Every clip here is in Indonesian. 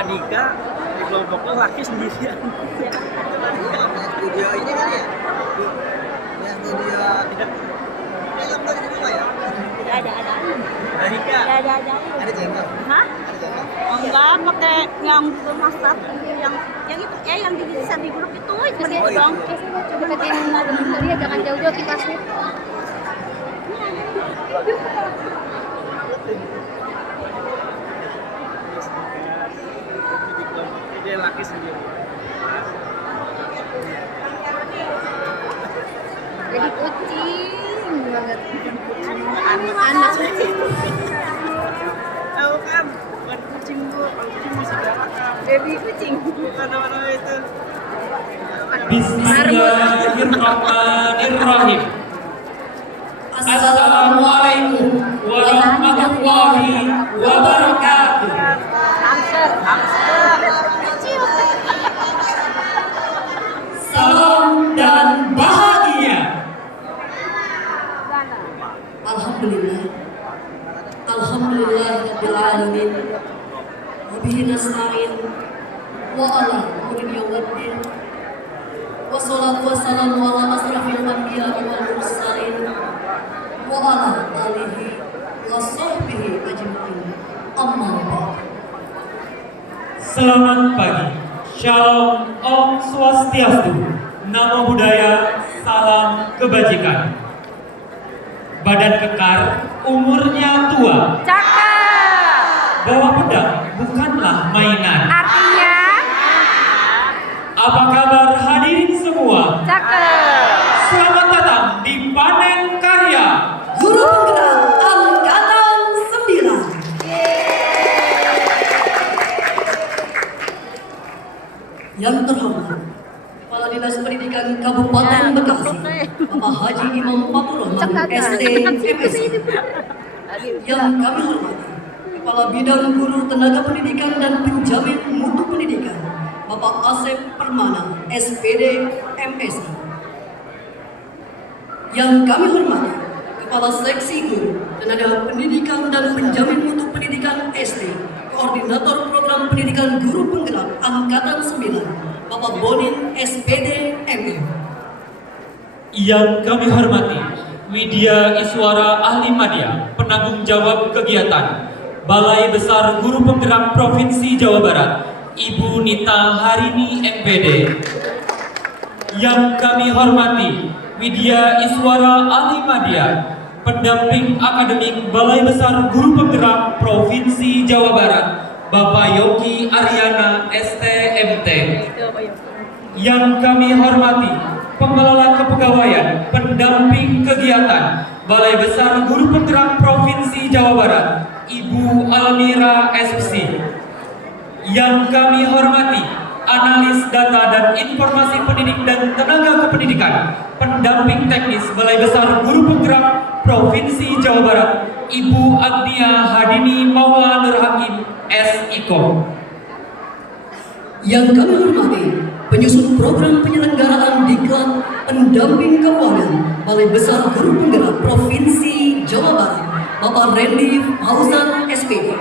Adika di kelompoknya laki sendirian. Studio ini kali ya? Ya studio. Ini lembut di rumah ya? Ada. Adika. Ada. Ada jenggot. Hah? Ada jenggot. Enggak, pakai yang Google Master yang itu yang di desain di grup itu seperti itu dong. Coba deketin dia, jangan jauh-jauh kipasnya. Di kelompoknya dia laki sendiri. Jadi kucing banget. Anak Tahu kan? Bukan kucing bu, kalau kucing bisa galak. baby kucing. Bukan nama itu. Bismillahirrahmanirrahim. Assalamualaikum warahmatullahi wabarakatuh. Salam dan bahagia. Alhamdulillah. Alhamdulillahirabbil alamin. Wa bihi nasta'in wa ala umuri yawmiddin. Wassalatu wassalamu ala asrafil anbiya'i wal mursalin wa ala alihi wa sahbihi ajma'in. Amma ba'd. Selamat pagi. Shalom, Om Swastiastu. Namo Buddhaya, salam kebajikan. Badan kekar, umurnya tua. Cakep. Bawa pedang bukanlah mainan. Artinya Apa kabar hadirin semua? cakep. Selamat datang di Panen Karya. Guru penggerak angkatan 9. Yang terhormat Kepala Dinas Pendidikan Kabupaten Bekasi, Bapak Haji Imam Fathurrahman SD MSI. Yang kami hormati Kepala Bidang Guru Tenaga Pendidikan dan Penjamin Mutu Pendidikan, Bapak Asep Permana SPD MSI. Yang kami hormati Kepala Seksi Guru Tenaga Pendidikan dan Penjamin Mutu Pendidikan SD, Koordinator Program Pendidikan Guru Penggerak Angkatan 9, Bapak Bonin SPD MM. Yang kami hormati Widya Iswara Ahli Madya, penanggung jawab kegiatan Balai Besar Guru Penggerak Provinsi Jawa Barat, Ibu Nita Harini MPD. Yang kami hormati Widya Iswara Ahli Madya, pendamping akademik Balai Besar Guru Penggerak Provinsi Jawa Barat, Bapak Yogi Aryana STMT. Yang kami hormati pengelola kepegawaian, pendamping kegiatan Balai Besar Guru Penggerak Provinsi Jawa Barat, Ibu Almira SPC. Yang kami hormati analis data dan informasi pendidik dan tenaga kependidikan, pendamping teknis Balai Besar Guru Penggerak Provinsi Jawa Barat, Ibu Agnia Hadini Maula Nur Hakim SIKO. Yang kami hormati penyusun program penyelenggaraan diklat pendamping keuangan Balai Besar Guru Penggerak Provinsi Jawa Barat, Bapak Randy Fauzan SPD.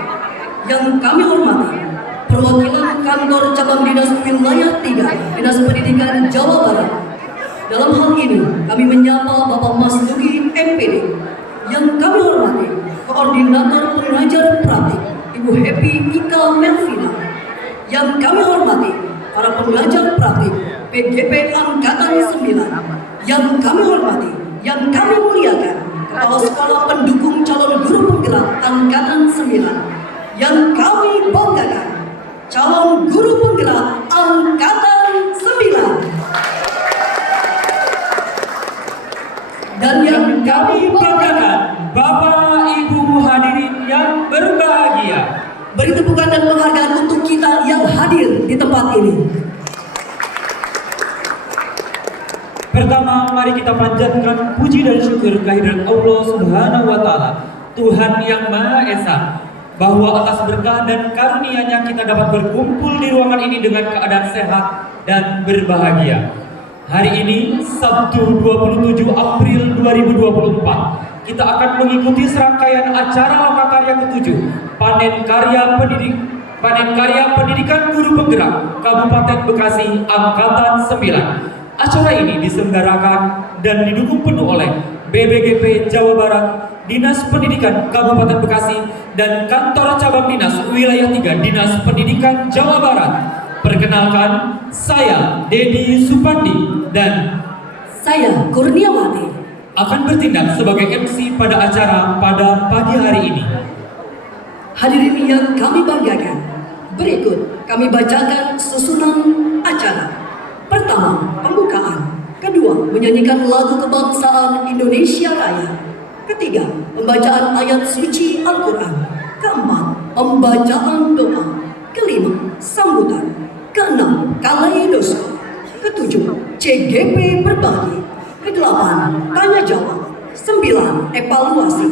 Yang kami hormati perwakilan kantor cabang dinas wilayah 3 Dinas Pendidikan Jawa Barat. Dalam hal ini kami menyapa Bapak Mas Dugi MPD. Yang kami hormati koordinator pengajar praktik Ibu Happy Ika Melvina. Yang kami hormati para pengajar praktik PGP Angkatan 9. Yang kami hormati, yang kami muliakan Kepala Sekolah Pendukung Calon Guru Penggerak Angkatan 9. Yang kami banggakan calon guru penggerak Angkatan 9. Dan yang kami banggakan Bapak Ibu hadirin yang berbahagia. beri tepukan dan penghargaan untuk kita yang hadir di tempat ini. Pertama, mari kita panjatkan puji dan syukur kehadirat Allah Subhanahu wa Ta'ala, Tuhan yang Maha Esa, bahwa atas berkah dan karunia-Nya kita dapat berkumpul di ruangan ini dengan keadaan sehat dan berbahagia. Hari ini, Sabtu 27 April 2024, kita akan mengikuti serangkaian acara lokakarya ke-7, Panen Karya Panen Karya Pendidikan Guru Penggerak Kabupaten Bekasi Angkatan 9. Acara ini diselenggarakan dan didukung penuh oleh BBGP Jawa Barat, Dinas Pendidikan Kabupaten Bekasi, dan Kantor Cabang Dinas Wilayah 3 Dinas Pendidikan Jawa Barat. Perkenalkan, saya Dedi Supandi dan Saya Kurniawati akan bertindak sebagai MC pada acara pada pagi hari ini. Hadirin yang kami banggakan, berikut kami bacakan susunan acara. Pertama, pembukaan. Kedua, menyanyikan lagu kebangsaan Indonesia Raya. Ketiga, pembacaan ayat suci Al-Quran. Keempat, pembacaan doa. Kelima, sambutan. Keenam, kaleidoskop. Ketujuh, CGP berbagi. Kedelapan, tanya jawab. 9, evaluasi.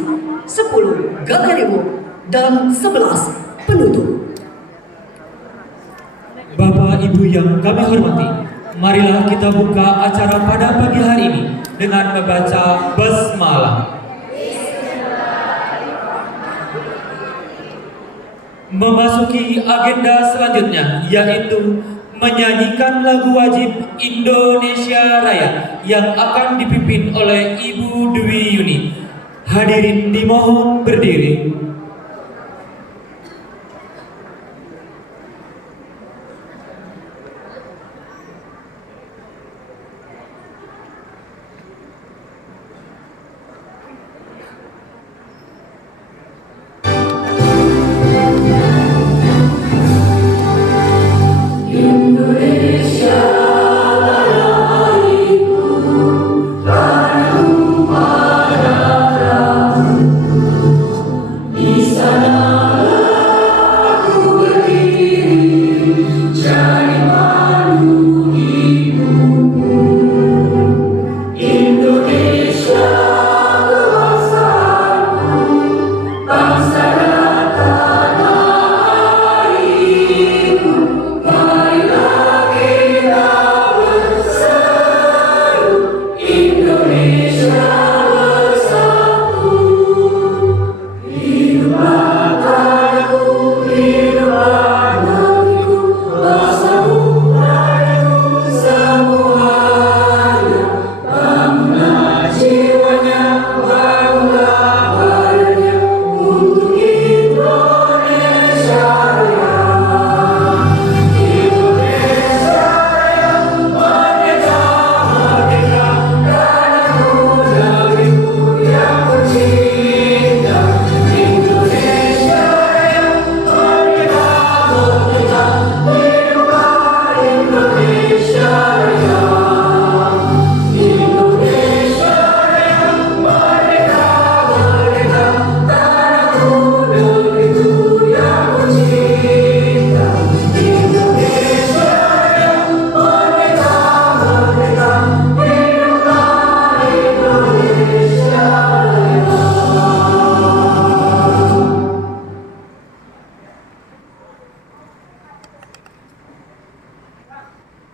10, galeri walk. Dan 11, penutup. Bapak Ibu yang kami hormati, marilah kita buka acara pada pagi hari ini dengan membaca basmalah. Memasuki agenda selanjutnya, yaitu menyanyikan lagu wajib Indonesia Raya yang akan dipimpin oleh Ibu Dwi Yuni. Hadirin dimohon berdiri.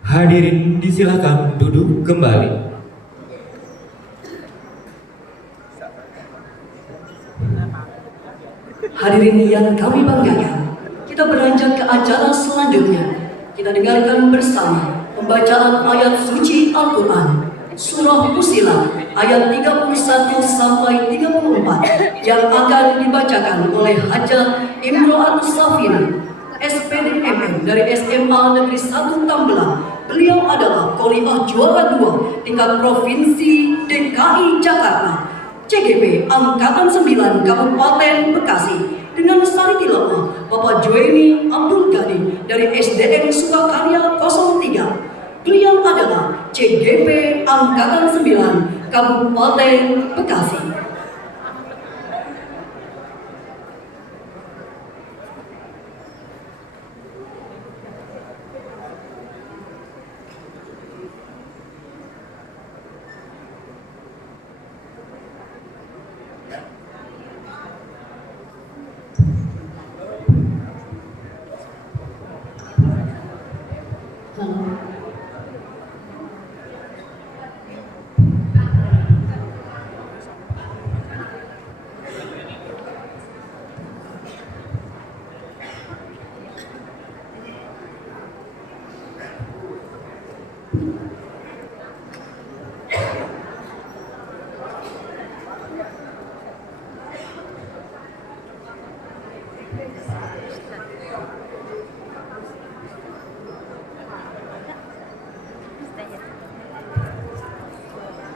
Hadirin disilakan duduk kembali. Hadirin yang kami banggakan, kita beranjak ke acara selanjutnya. Kita dengarkan bersama pembacaan ayat suci Al-Quran, Surah Fussilat ayat 31 sampai 34 yang akan dibacakan oleh Hajah Imro'atus Safina, SPDMM dari SMA Negeri 1 Tambelang. Beliau adalah Qoliah juara 2 tingkat Provinsi DKI Jakarta, CGP Angkatan 9 Kabupaten Bekasi. Dengan sari tilawah Bapak Juweni Abdul Ghani dari SDN Sukakarya 03. Beliau adalah CGP Angkatan 9 Kabupaten Bekasi.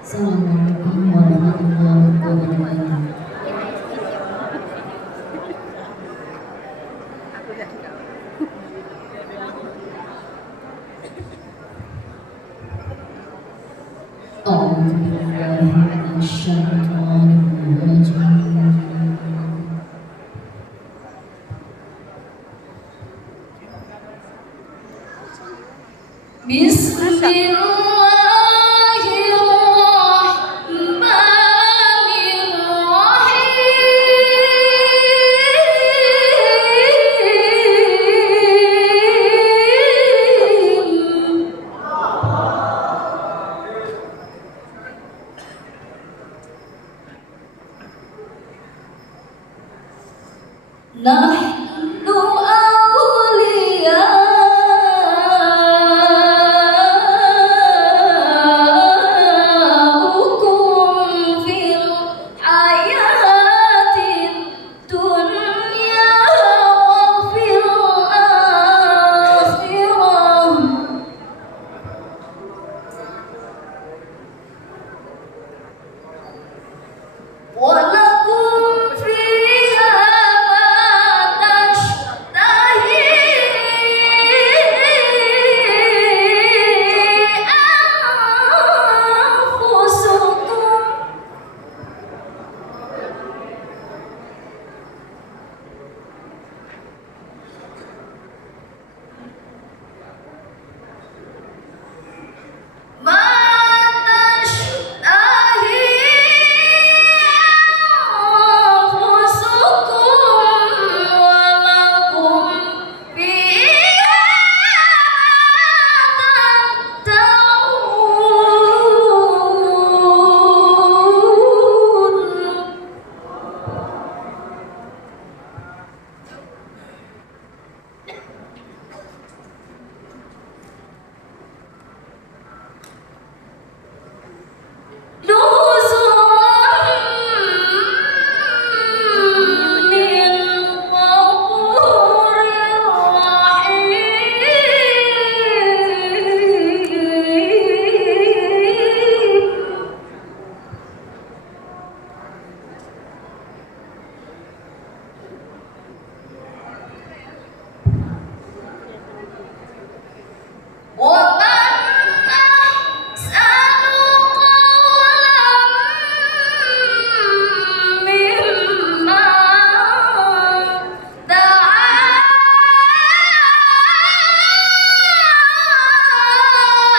Assalamualaikum warahmatullahi wabarakatuh. أعوذ بالله من الشيطان الرجيم. بسم الله الرحمن الرحيم. نحن أولياؤكم في الحياة الدنيا وفي الآخرة ولكم فيها ما تشتهي أنفسكم ما تشتهي أنفسكم ولكم فيها تدعون. نزلا من غفور رحيم. ومن أحسن قولا ممن دعا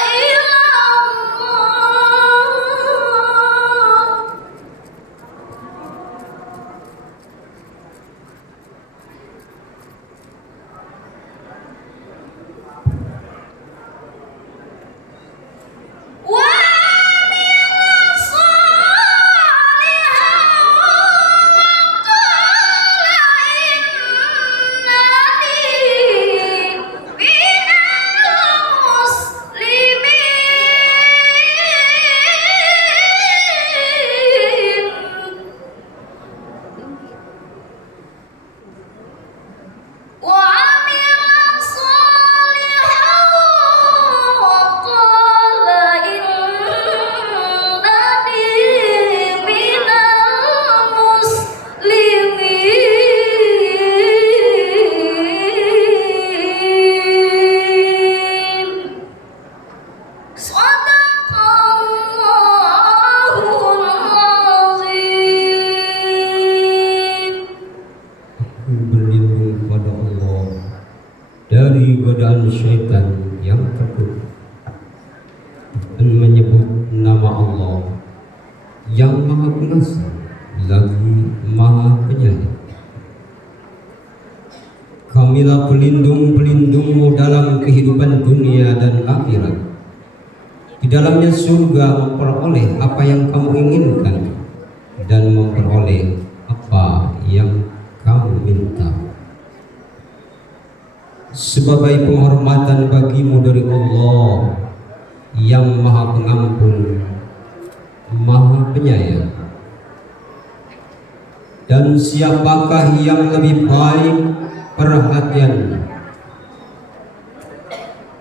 إلى الله. وعمل صالحا وقال إنني من المسلمين. وعمل صالحا وقال إنني من المسلمين. صدق الله العظيم. Berlindung kepada Allah dari godaan syaitan yang takut dan menyebut nama Allah yang Maha Pengasih lagi Maha Penyayang. Kamilah pelindung-pelindungmu dalam kehidupan dunia dan akhirat. Di dalamnya surga memperoleh apa yang kamu inginkan dan memperoleh apa yang kamu minta. Sebagai penghormatan bagimu dari Allah yang Maha Pengampun, Maha Penyayang. Dan siapakah yang lebih baik perhatian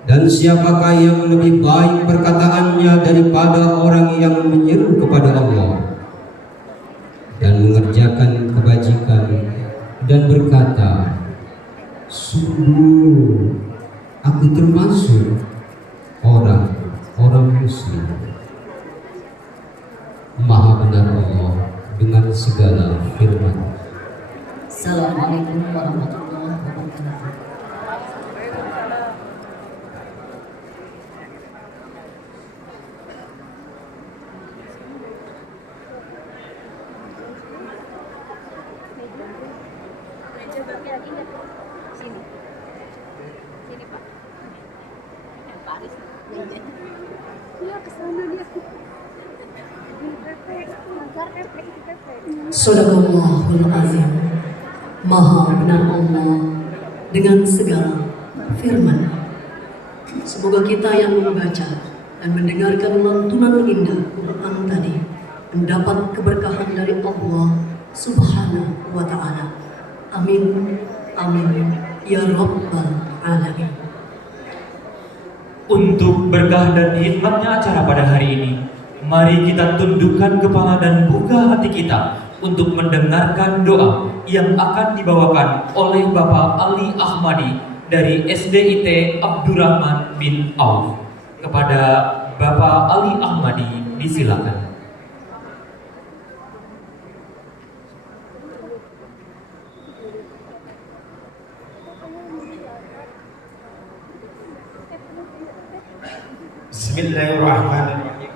Dan siapakah yang lebih baik perkataannya daripada orang yang menyeru kepada Allah dan mengerjakan kebajikan dan berkata, sungguh aku termasuk orang muslim. Maha benar Allah dengan segala firman. Assalamualaikum warahmatullahi wabarakatuh. Sini. Sini, Pak. Paris. Iya, kesana dia. Sadaqallahul azim. Maha benar Allah dengan segala firman. Semoga kita yang membaca dan mendengarkan lantunan indah Quran tadi mendapat keberkahan dari Allah Subhanahu wa ta'ala. Amin. Amin. Ya Rabbal Alamin. Untuk berkah dan hikmatnya acara pada hari ini, mari kita tundukkan kepala dan buka hati kita untuk mendengarkan doa yang akan dibawakan oleh Bapak Ali Ahmadi dari SDIT Abdurrahman bin Auf. Kepada Bapak Ali Ahmadi, disilakan. Bismillahirrahmanirrahim.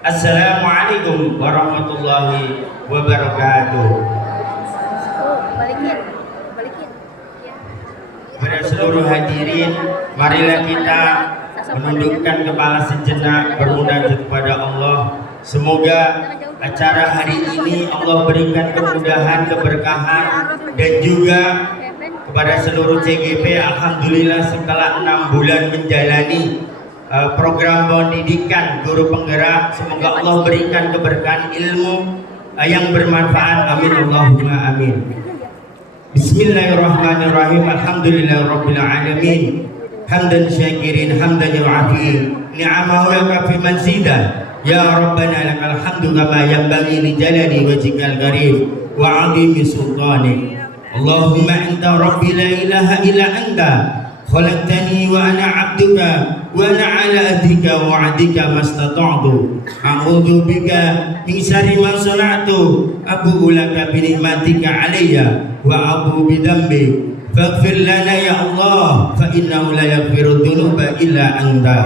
Assalamualaikum warahmatullahi wabarakatuh. Balikin. Ya. Pada seluruh hadirin, marilah kita menundukkan kepala sejenak, bermunajat kepada Allah. Semoga acara hari ini Allah berikan kemudahan, keberkahan, dan juga kepada seluruh CGP. Alhamdulillah setelah 6 bulan menjalani program pendidikan guru penggerak, semoga Allah berikan keberkahan ilmu yang bermanfaat. Amin Allahumma amin. Bismillahirrahmanirrahim. Alhamdulillahirabbil alamin. Hamdan syakirin, hamdan yu'afi ni'amahu yakafi manzidan. Ya Rabbana lakal hamdu kama yanbaghi li jalali wajhikal karim wa 'azimi sultanik. Allahumma anta rabbi la ilaha illa anta khalaqtani wa ana 'abduka wa ana 'ala ahdika wa 'adika mastata'tu. A'udzu bika min syarri ma sana'tu. Abu'u laka bi ni'matika 'alayya wa abu bi dhanbi. Faghfir lana ya Allah fa innahu la yaghfiru dhunuba illa anta.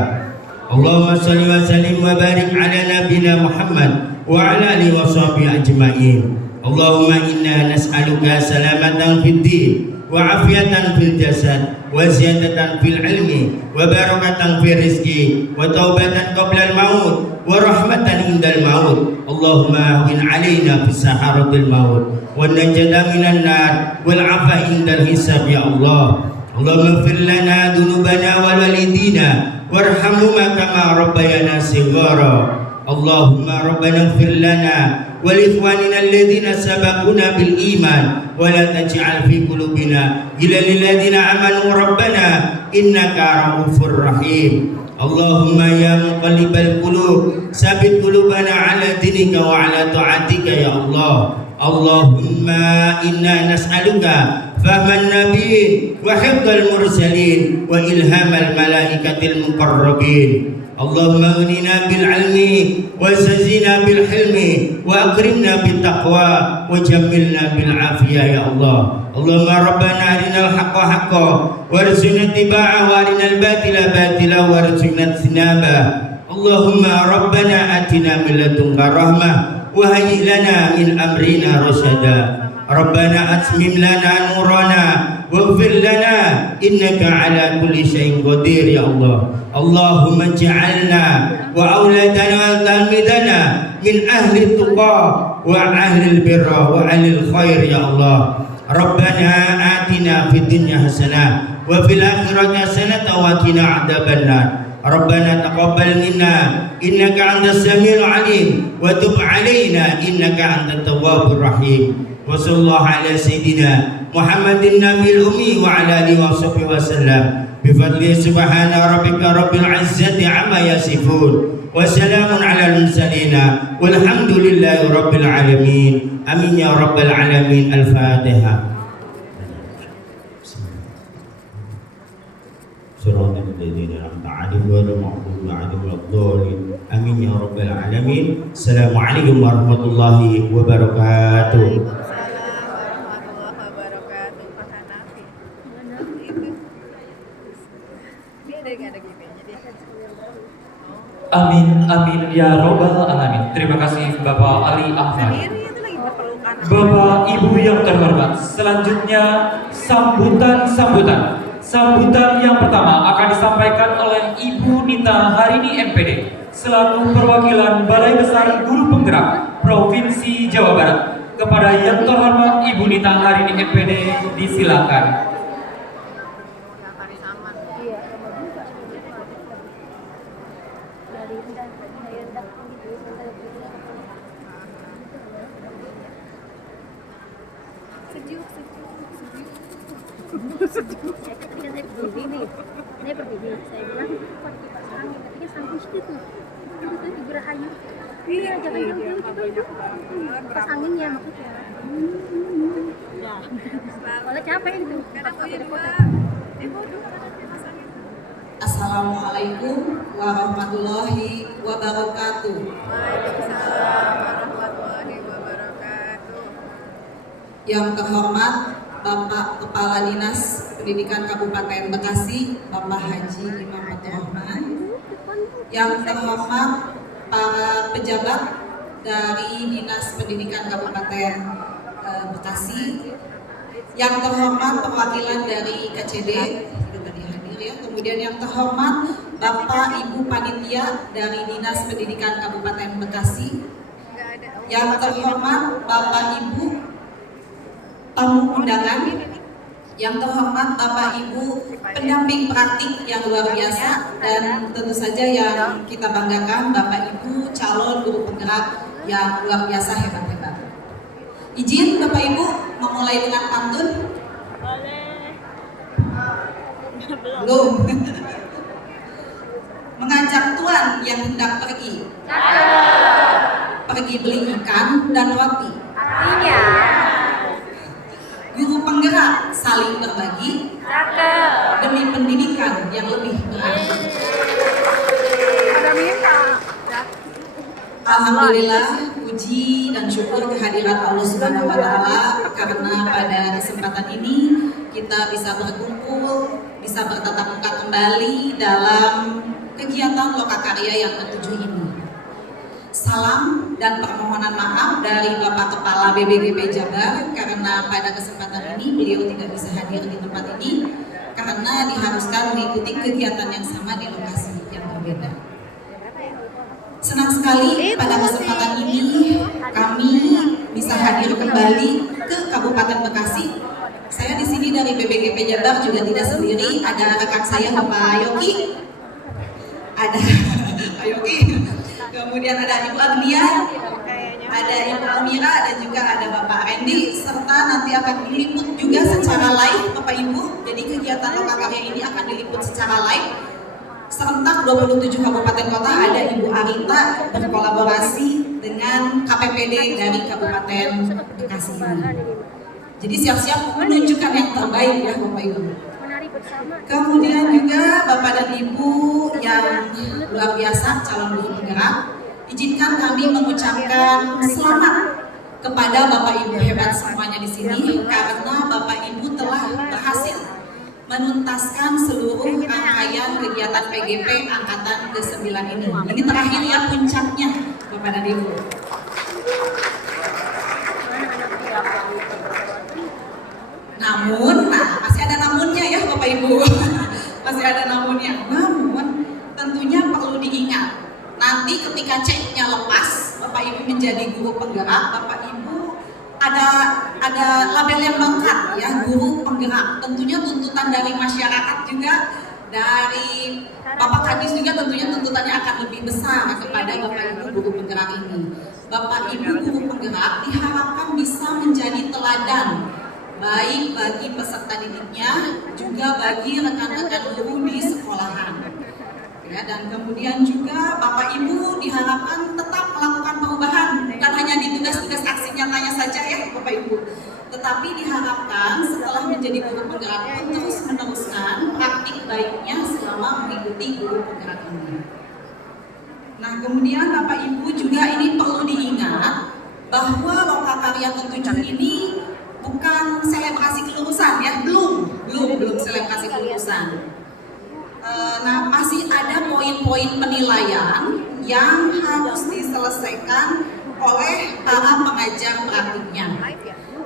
Allahumma shalli wa sallim wa barik 'ala nabiyyina Muhammad wa 'ala alihi wa sahbihi ajma'in. Allahumma inna nas'aluka salamatan fid din wa afiyatan fil jasad wa ziyadatan fil ilmi wa barakatan fil rizqi wa taubatan qabla al maut wa rahmatan indal maut. Allahumma hawin alaina fis saharatil maut wa najata minan nar wal afa indal hisab ya Allah. Allahumma fir lana dunubana wal walidina warhamhuma kama rabbayana shighara. Allahumma rabbana ighfir lana wal ikhwanina alladhina sabaquna bil iman wa la taj'al fi qulubina ghillan lil ladzina amanu rabbana innaka ra'ufur rahim. Allahumma ya muqallibal qulub sabit qulubana ala dinika wa ala ta'atika ya Allah. Allahumma inna nas'aluka fahman nabiyyin wa hifdzal mursalin wa ilhamal malaikatil muqarrabin. Allahumma aghnina bil ilmi wa zazina bil hilmi wa akrimna bit taqwa wa jammilna bil afiyah ya Allah. Allahumma rabbana arinal haqqa haqqa warzuqna ittiba'ahu wa arinal batila batila warzuqna ijtinaba. Allahumma rabbana atina min ladunka rahmah wa hayyi lana min amrina rasyada. Rabbana atmim lana nurana waghfir lana innaka ala kulli syai'in qadir ya Allah. Allahumma ja'alna wa auladana wa talmidana min ahli tuqa wa ahli birra wa ahli khair ya Allah. Rabbana atina fid dunya hasanah wa fil akhirati hasanah wa qina adzabannar. Rabbana taqabbal minna innaka antas samiul alim wa tub alaina innaka antat tawwabur rahim. Wa sallallahu ala sayyidina Muhammadin nabiyil ummi wa ala alihi wa sahbihi wa sallam. بفضل سبحان ربك رب العزة عما يصفون وسلام على المرسلين والحمد لله رب العالمين آمين يا رب العالمين. الفاتحة. صراط الذين أنعمت عليهم غير المغضوب عليهم ولا الضالين آمين يا رب العالمين. السلام عليكم ورحمة الله وبركاته. Amin, amin ya robbal alamin. Terima kasih Bapak Ali Ahmad. Bapak Ibu yang terhormat, selanjutnya sambutan yang pertama akan disampaikan oleh Ibu Nita Harini MPD selaku perwakilan Balai Besar Guru Penggerak Provinsi Jawa Barat. Kepada yang terhormat Ibu Nita Harini MPD, disilakan. Saya berdiri, saya bilang kok kipas angin, tapi kan sampai situ itu di Gerahayu. Iya, jangan jauh-jauh itu kipas anginnya maksudnya. Kalau capek itu, kadang di kota. Assalamualaikum warahmatullahi wabarakatuh. Waalaikumsalam warahmatullahi wabarakatuh. Yang terhormat Bapak Kepala Dinas Pendidikan Kabupaten Bekasi, Bapak Haji Imam Abdurrahman. Yang terhormat para pejabat dari Dinas Pendidikan Kabupaten Bekasi. Yang terhormat perwakilan dari KCD sudah tadi hadir ya. Kemudian yang terhormat Bapak Ibu Panitia dari Dinas Pendidikan Kabupaten Bekasi. Yang terhormat Bapak Ibu tamu undangan, yang terhormat Bapak Ibu pendamping praktik yang luar biasa, dan tentu saja yang kita banggakan Bapak Ibu calon guru penggerak yang luar biasa hebat-hebat. Izin Bapak Ibu memulai dengan pantun. Belum. Mengajak tuan yang hendak pergi. Pergi beli ikan dan roti. Artinya Guru penggerak saling berbagi demi pendidikan yang lebih berarti. Alhamdulillah, puji dan syukur kehadiran Allah Subhanahu wa Ta'ala, karena pada kesempatan ini kita bisa berkumpul, bisa bertatap muka kembali dalam kegiatan Lokakarya yang ke-7 ini. Salam dan permohonan maaf dari Bapak Kepala BBGP Jabar karena pada kesempatan ini beliau tidak bisa hadir di tempat ini karena diharuskan mengikuti kegiatan yang sama di lokasi yang berbeda. Senang sekali pada kesempatan ini kami bisa hadir kembali ke Kabupaten Bekasi. Saya di sini dari BBGP Jabar juga tidak sendiri, ada rekan saya Bapak Yogi, ada Pak Yogi. Kemudian ada Ibu Agnia, ada Ibu Almira, dan juga ada Bapak Randy, serta nanti akan diliput juga secara live Bapak Ibu. Jadi kegiatan Lokakarya ini akan diliput secara live serentak 27 kabupaten kota. Ada Ibu Arita berkolaborasi dengan KPPD dari Kabupaten Bekasi ini. Jadi siap-siap menunjukkan yang terbaik ya Bapak Ibu. Kemudian juga Bapak dan Ibu yang luar biasa calon guru penggerak, izinkan kami mengucapkan selamat kepada Bapak Ibu hebat semuanya di sini karena Bapak Ibu telah berhasil menuntaskan seluruh rangkaian kegiatan PGP angkatan ke-9 ini. Ini terakhir ya puncaknya Bapak dan Ibu. Namun, masih ada namunnya ya Bapak Ibu. Masih ada namunnya. Namun, tentunya perlu diingat. Nanti ketika ceknya lepas, Bapak Ibu menjadi guru penggerak, Bapak Ibu ada label yang lengkap ya, guru penggerak. Tentunya tuntutan dari masyarakat juga, dari Bapak Kadis juga tentunya tuntutannya akan lebih besar kepada Bapak Ibu guru penggerak ini. Bapak Ibu guru penggerak diharapkan bisa menjadi teladan baik bagi peserta didiknya, juga bagi rekan-rekan guru di sekolahan. Ya, dan kemudian juga Bapak Ibu diharapkan tetap melakukan perubahan, bukan hanya di tugas-tugas aksi nyatanya saja ya Bapak Ibu, tetapi diharapkan setelah menjadi guru penggerak pun terus meneruskan praktik baiknya selama mengikuti guru penggerak ini. Nah, kemudian Bapak Ibu juga ini perlu diingat bahwa Lokakarya ke-7 ini bukan selebrasi kelulusan ya, belum selebrasi kelulusan. Nah, masih ada poin-poin penilaian yang harus diselesaikan oleh para pengajar praktiknya.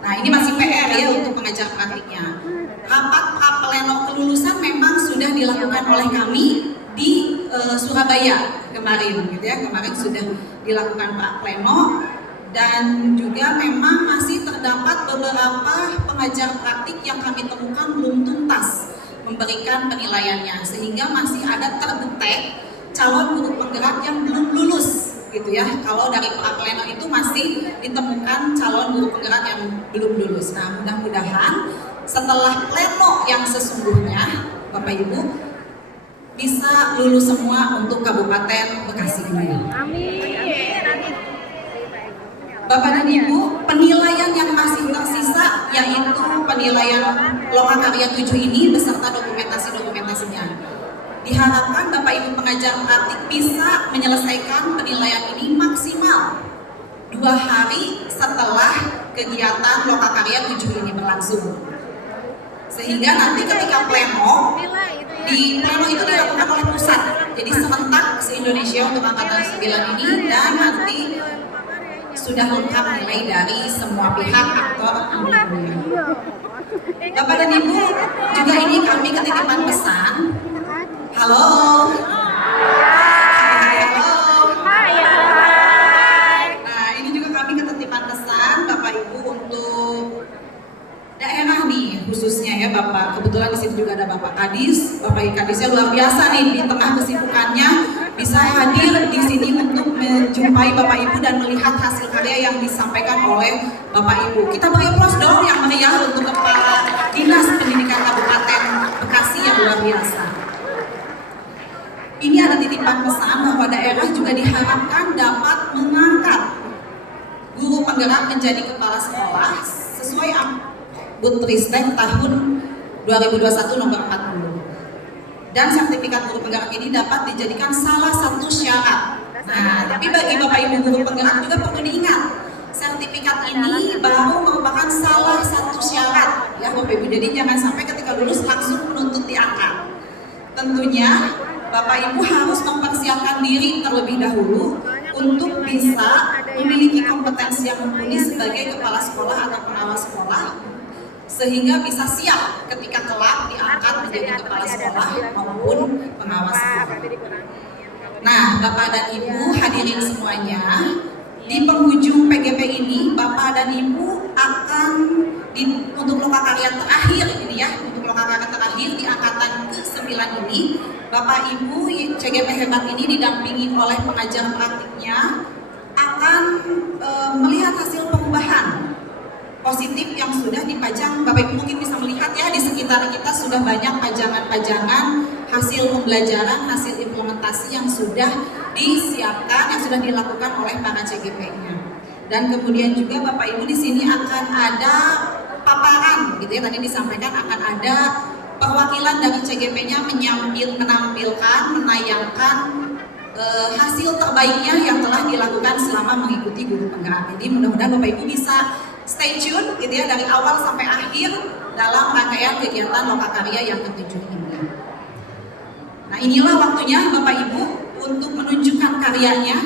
Nah, ini masih PR ya untuk pengajar praktiknya. Rapat pra-pleno kelulusan memang sudah dilakukan oleh kami di Surabaya kemarin, gitu ya. Kemarin sudah dilakukan pra-pleno dan juga memang masih terdapat beberapa pengajar praktik yang kami temukan belum tuntas memberikan penilaiannya, sehingga masih ada terdetek calon guru penggerak yang belum lulus gitu ya. Kalau dari pra-pleno itu masih ditemukan calon guru penggerak yang belum lulus. Nah, mudah-mudahan setelah pleno yang sesungguhnya Bapak Ibu bisa lulus semua untuk Kabupaten Bekasi ini. Bapak dan Ibu, penilaian yang masih tersisa yaitu penilaian Lokakarya 7 ini beserta dokumentasinya. Diharapkan Bapak Ibu pengajar praktik bisa menyelesaikan penilaian ini maksimal 2 hari setelah kegiatan Lokakarya 7 ini berlangsung. Sehingga nanti ketika pleno, di pleno itu dilakukan oleh pusat. Jadi serentak se-Indonesia untuk angkatan 9 ini, dan nanti sudah lengkap nilai dari semua pihak aktor pendukungnya. Bapak dan Ibu, juga ini kami ketitipan pesan. Halo. Nah, ini juga kami ketitipan pesan Bapak Ibu untuk daerah nih khususnya ya Bapak. Kebetulan di sini juga ada Bapak Kadis. Bapak Kadisnya luar biasa nih, di tengah kesibukannya bisa hadir di sini untuk menjumpai Bapak Ibu dan melihat hasil karya yang disampaikan oleh Bapak Ibu. Kita beri aplaus dong yang meriah untuk Kepala Dinas Pendidikan Kabupaten Bekasi yang luar biasa. Ini ada titipan pesan bahwa daerah juga diharapkan dapat mengangkat guru penggerak menjadi kepala sekolah sesuai Butristek tahun 2021 nomor 40. Dan sertifikat guru penggerak ini dapat dijadikan salah satu syarat. Nah, tapi bagi Bapak Ibu guru penggerak juga perlu diingat, sertifikat ini baru merupakan salah satu syarat ya Bapak Ibu. Jadi jangan sampai ketika lulus langsung menuntut diangkat. Tentunya Bapak Ibu harus mempersiapkan diri terlebih dahulu untuk bisa memiliki kompetensi yang mumpuni sebagai kepala sekolah atau pengawas sekolah, sehingga bisa siap ketika kelak diangkat menjadi kepala sekolah maupun pengawas sekolah. Nah, Bapak dan Ibu hadirin semuanya, di penghujung PGP ini Bapak dan Ibu akan untuk Lokakarya terakhir ini ya, untuk Lokakarya terakhir di angkatan ke-9 ini, Bapak Ibu CGP hebat ini didampingi oleh pengajar praktiknya akan melihat hasil perubahan positif yang sudah dipajang. Bapak Ibu mungkin bisa melihat ya, di sekitar kita sudah banyak pajangan-pajangan hasil pembelajaran, hasil implementasi yang sudah disiapkan, yang sudah dilakukan oleh para CGP-nya. Dan kemudian juga Bapak Ibu di sini akan ada paparan gitu ya, tadi disampaikan akan ada perwakilan dari CGP-nya menampilkan, menayangkan hasil terbaiknya yang telah dilakukan selama mengikuti guru penggerak. Jadi mudah-mudahan Bapak Ibu bisa stay tune gitu ya dari awal sampai akhir dalam rangkaian kegiatan Lokakarya yang ke-7 ini. Nah, inilah waktunya Bapak Ibu untuk menunjukkan karyanya,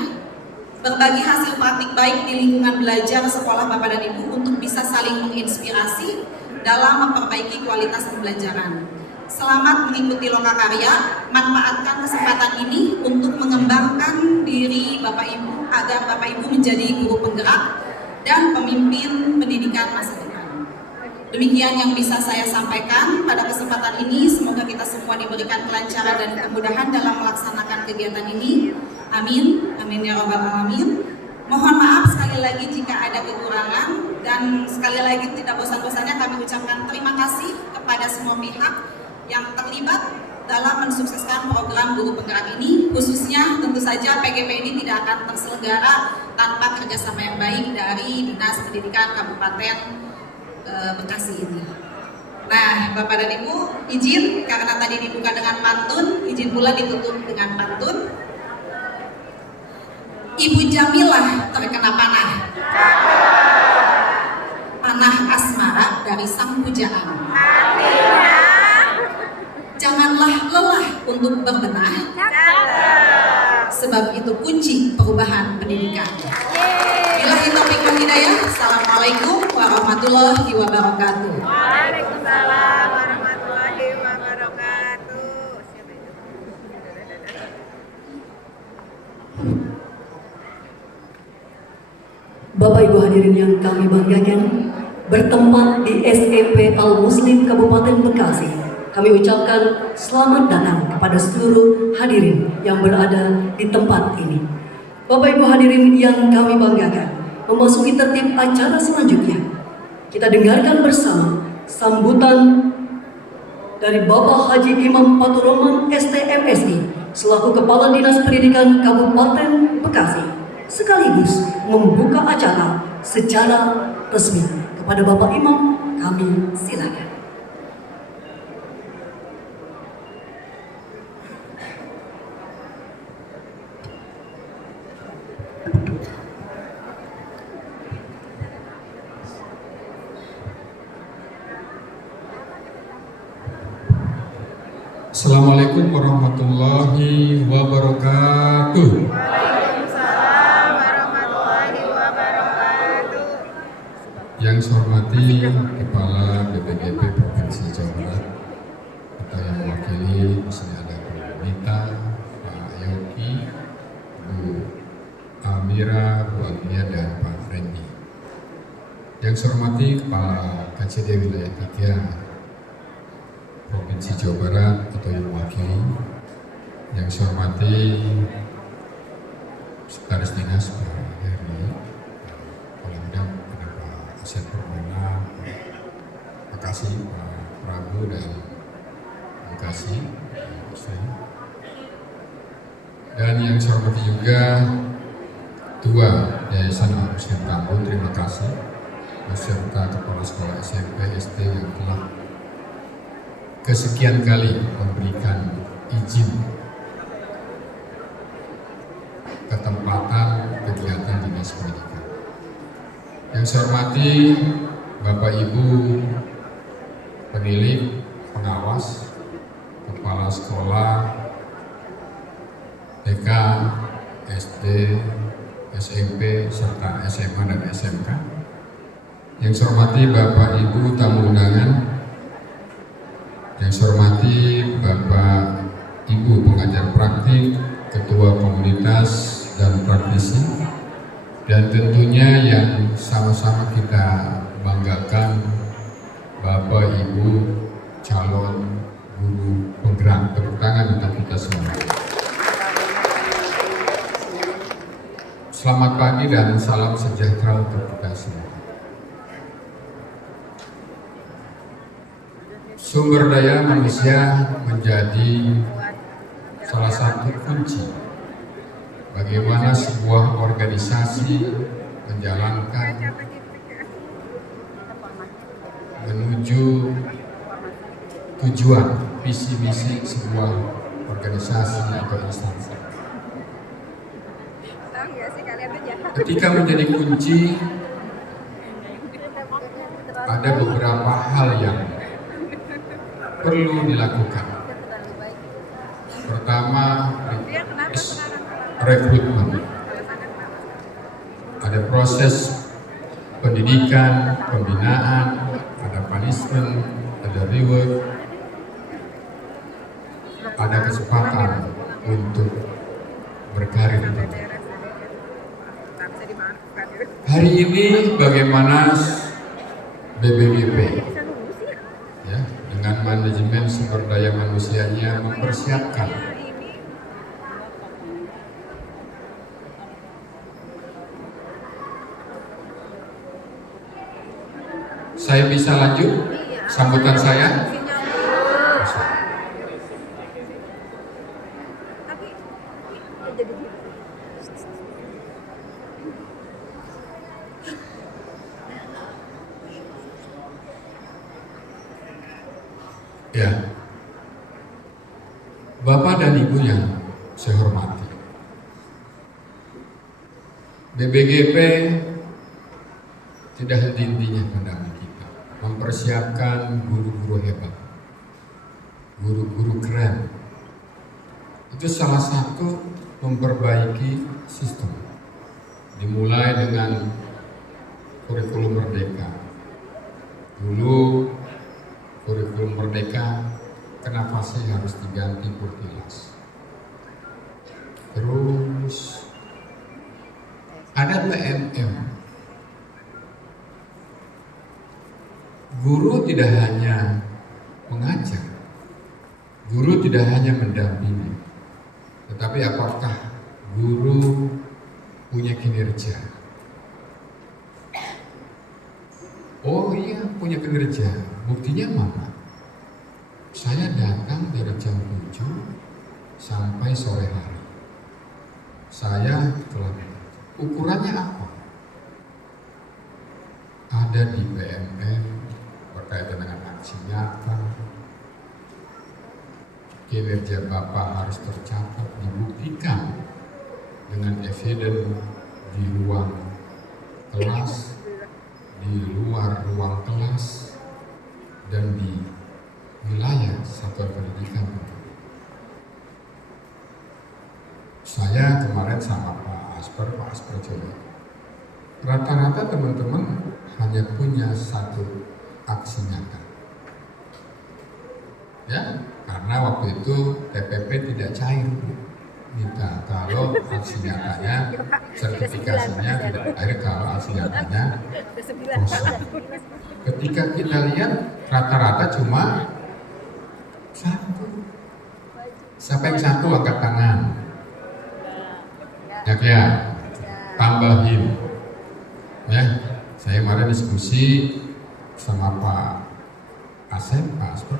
berbagi hasil praktik baik di lingkungan belajar sekolah Bapak dan Ibu untuk bisa saling menginspirasi dalam memperbaiki kualitas pembelajaran. Selamat mengikuti Lokakarya, manfaatkan kesempatan ini untuk mengembangkan diri Bapak Ibu agar Bapak Ibu menjadi guru penggerak dan pemimpin pendidikan masa depan. Demikian yang bisa saya sampaikan pada kesempatan ini. Semoga kita semua diberikan kelancaran dan kemudahan dalam melaksanakan kegiatan ini. Amin, amin ya rabbal alamin. Mohon maaf sekali lagi jika ada kekurangan. Dan sekali lagi tidak bosan-bosannya kami ucapkan terima kasih kepada semua pihak yang terlibat dalam mensukseskan program guru penggerak ini, khususnya tentu saja PGP ini tidak akan terselenggara tanpa kerjasama yang baik dari Dinas Pendidikan Kabupaten Bekasi ini. Nah, Bapak dan Ibu, izin karena tadi dibuka dengan pantun, izin pula ditutup dengan pantun. Ibu Jamilah terkena panah, panah asmara dari sang pujaan. Janganlah lelah untuk berbenah, sebab itu kunci perubahan pendidikan. Billahi taufiq wal hidayah. Assalamualaikum warahmatullahi wabarakatuh. Waalaikumsalam warahmatullahi wabarakatuh. Bapak Ibu hadirin yang kami banggakan, bertempat di SMP Al Muslim Kabupaten Bekasi, kami ucapkan selamat datang kepada seluruh hadirin yang berada di tempat ini. Bapak Ibu hadirin yang kami banggakan, memasuki tertib acara selanjutnya, kita dengarkan bersama sambutan dari Bapak Haji Imam Paturoman STMSI selaku Kepala Dinas Pendidikan Kabupaten Bekasi, sekaligus membuka acara secara resmi. Kepada Bapak Imam, kami silakan. Assalamualaikum warahmatullahi wabarakatuh. Waalaikumsalam warahmatullahi wabarakatuh. Yang saya hormati Kepala BPGP Provinsi Jawa Barat, atau yang mewakili, di sini ada Bu Nita, Pak Yogi, Bu Amira, Bu Agnia, dan Pak Randy. Yang saya hormati Kepala KCD Wilayah 3 Provinsi Jawa Barat atau yang mewakili, yang saya hormati Sekretaris Dinas Pak Heri, Pemda ada Pak Aset Permana, Bekasi, Pak Prabu dan Bekasi, dan yang saya hormati juga Ketua Yayasan Al Muslim Tambun, terima kasih, beserta Kepala Sekolah SMP SD yang telah kesekian kali memberikan izin ketempatan kegiatan dinas pendidikan. Yang saya hormati Bapak Ibu penilik, pengawas, kepala sekolah, TK, SD, SMP, serta SMA dan SMK. Yang saya hormati Bapak Ibu tamu undangan. Yang saya hormati Bapak Ibu pengajar praktik, ketua komunitas dan praktisi, dan tentunya yang sama-sama kita banggakan Bapak Ibu calon guru penggerak. Tepuk tangan untuk kita semua. Selamat pagi dan salam sejahtera untuk kita semua. Sumber daya manusia menjadi salah satu kunci bagaimana sebuah organisasi menjalankan menuju tujuan visi misi sebuah organisasi atau instansi. Ketika menjadi kunci, ada beberapa hal yang perlu dilakukan. Pertama, rekrutmen. Ada proses pendidikan, pembinaan, ada punishment, ada reward, ada kesempatan untuk berkarir. Hari ini bagaimana BPGP ya, dengan manajemen sumber daya manusianya mempersiapkan Saya bisa lanjut sambutan saya? Ya, Bapak dan Ibu yang saya hormati, BBGP tidak henti-hentinya mendampingi kita, mempersiapkan guru-guru hebat, guru-guru keren. Itu salah satu memperbaiki sistem, dimulai dengan kurikulum merdeka. Dulu kurikulum merdeka kenapa sih harus diganti Kurtilas? Terus ada PMM. Guru tidak hanya mengajar, guru tidak hanya mendampingi, tetapi apakah guru punya kinerja? Oh iya, punya kinerja. Buktinya mana? Saya datang dari jam 7 sampai sore hari. Saya telah. Ukurannya apa? Ada di BMN berkaitan dengan aksi nyata. Kinerja Bapak harus tercatat, dibuktikan dengan eviden di ruang kelas, di luar ruang kelas, dan di wilayah satuan pendidikan. Saya kemarin sama Pak Asper coba. Rata-rata teman-teman hanya punya satu aksi nyata. Ya, karena waktu itu TPP tidak cair. Minta kalau aksi nyatanya, sertifikasinya tidak cair, kalau aksi nyatanya kosong. Ketika kita lihat rata-rata cuma satu. Siapa yang satu angkat tangan? Ya, tambahin. Ya, saya kemarin diskusi sama Pak Asep, Pak Asper,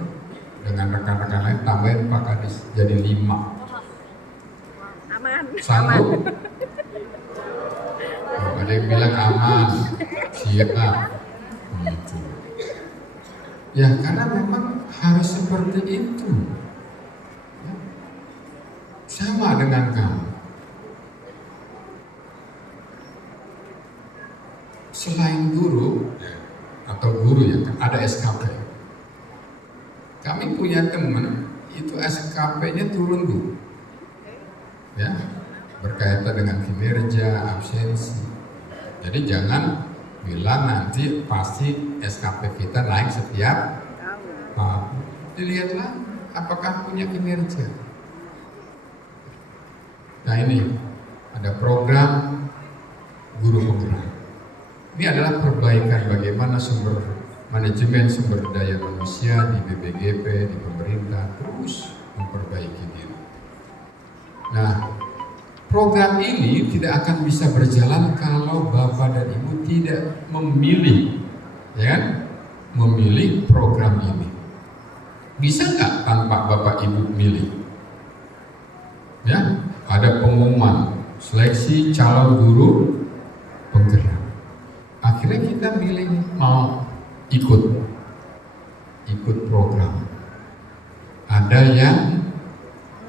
dengan rekan-rekan lain, tambahin Pak Kadis jadi 5. Sanggup? Oh, ada yang bilang aman, siap. Gitu. Ya, karena memang harus seperti itu. Ya. Sama dengan kamu. Selain guru, ya, atau guru ya, ada SKP. Kami punya teman, itu SKP-nya turun dulu. Ya, berkaitan dengan kinerja, absensi. Jadi jangan bilang nanti pasti SKP kita naik setiap tahun. Dilihatlah apakah punya kinerja. Nah ini ada program guru penggerak. Ini adalah perbaikan bagaimana manajemen sumber daya manusia di BBGP, di pemerintah terus memperbaiki diri. Nah, program ini tidak akan bisa berjalan kalau Bapak dan Ibu tidak memilih, ya, memilih program ini. Bisa nggak tanpa Bapak Ibu milih? Ya, ada pengumuman seleksi calon guru penggerak. Akhirnya kita milih mau ikut program. Ada yang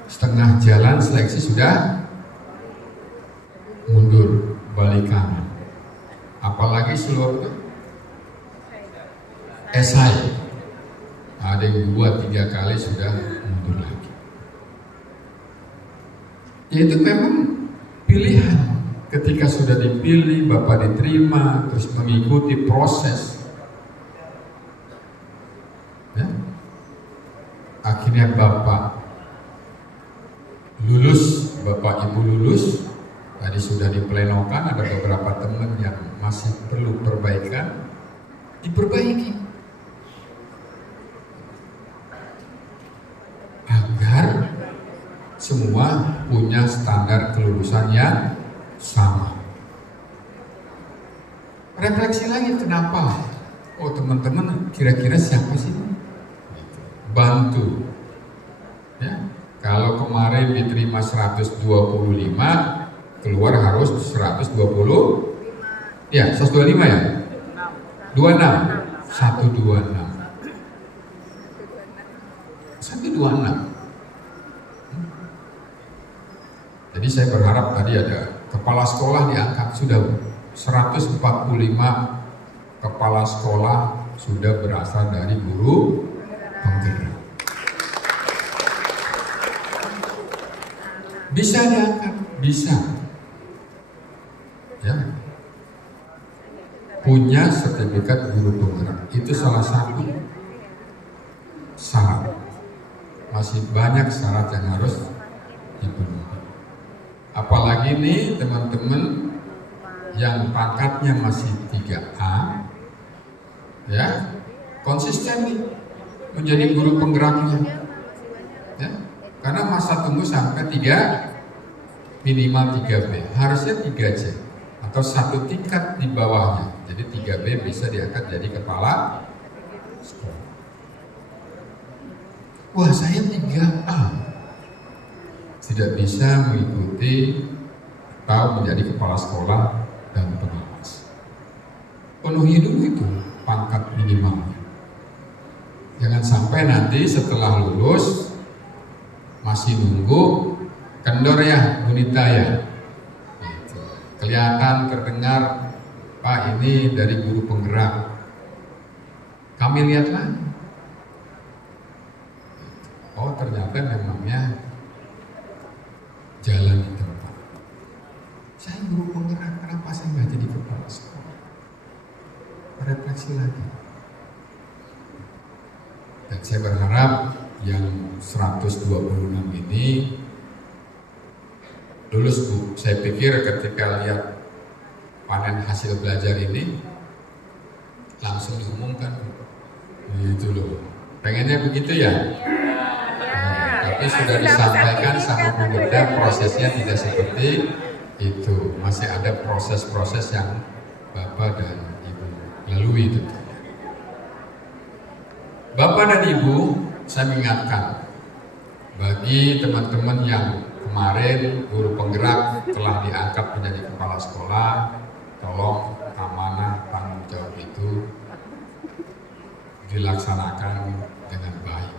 setengah jalan seleksi sudah mundur balik kanan. Apalagi seluruh esai. Ada yang 2-3 kali sudah mundur lagi. Itu memang pilihan. Ketika sudah dipilih, Bapak diterima, terus mengikuti proses. Ya. Akhirnya Bapak lulus, Bapak Ibu lulus. Tadi sudah diplenokan, ada beberapa teman yang masih perlu perbaikan, diperbaiki. Agar semua punya standar kelulusan yang sama. Refleksi lagi kenapa oh teman-teman kira-kira siapa sih? Bantu. Ya, kalau kemarin diterima 125, keluar harus 120. Ya, 125 ya? 26. 126. 126. Jadi saya berharap tadi ada kepala sekolah diangkat, sudah 145 kepala sekolah sudah berasal dari guru penggerak. Bisa diangkat, bisa. Ya. Punya sertifikat guru penggerak, itu salah satu syarat. Masih banyak syarat yang harus dipenuhi. Apalagi nih teman-teman yang pangkatnya masih 3A, ya, konsisten nih menjadi guru penggeraknya, ya, karena masa tunggu sampai 3, minimal 3B, harusnya 3C atau satu tingkat di bawahnya, jadi 3B bisa diangkat jadi kepala sekolah. Wah, saya 3A tidak bisa mengikuti atau menjadi kepala sekolah dan pengawas. Penuhi dulu itu pangkat minimalnya. Jangan sampai nanti setelah lulus masih nunggu kendor ya, Bunita ya. Gitu. Kelihatan, terdengar, Pak ini dari guru penggerak. Kami lihat lagi. Oh ternyata memangnya jalan di tempat. Saya guru penggerak, kenapa saya nggak jadi kepala sekolah? Refleksi lagi. Dan saya berharap yang 126 ini lulus Bu. Saya pikir ketika lihat panen hasil belajar ini langsung diumumkan. Gitu loh. Pengennya begitu ya? Tapi sudah disampaikan sama Bu Beda, prosesnya tidak seperti itu. Masih ada proses-proses yang Bapak dan Ibu lalui tentunya. Bapak dan Ibu, saya mengingatkan bagi teman-teman yang kemarin guru penggerak telah diangkat menjadi kepala sekolah, tolong amanah tanggung jawab itu dilaksanakan dengan baik.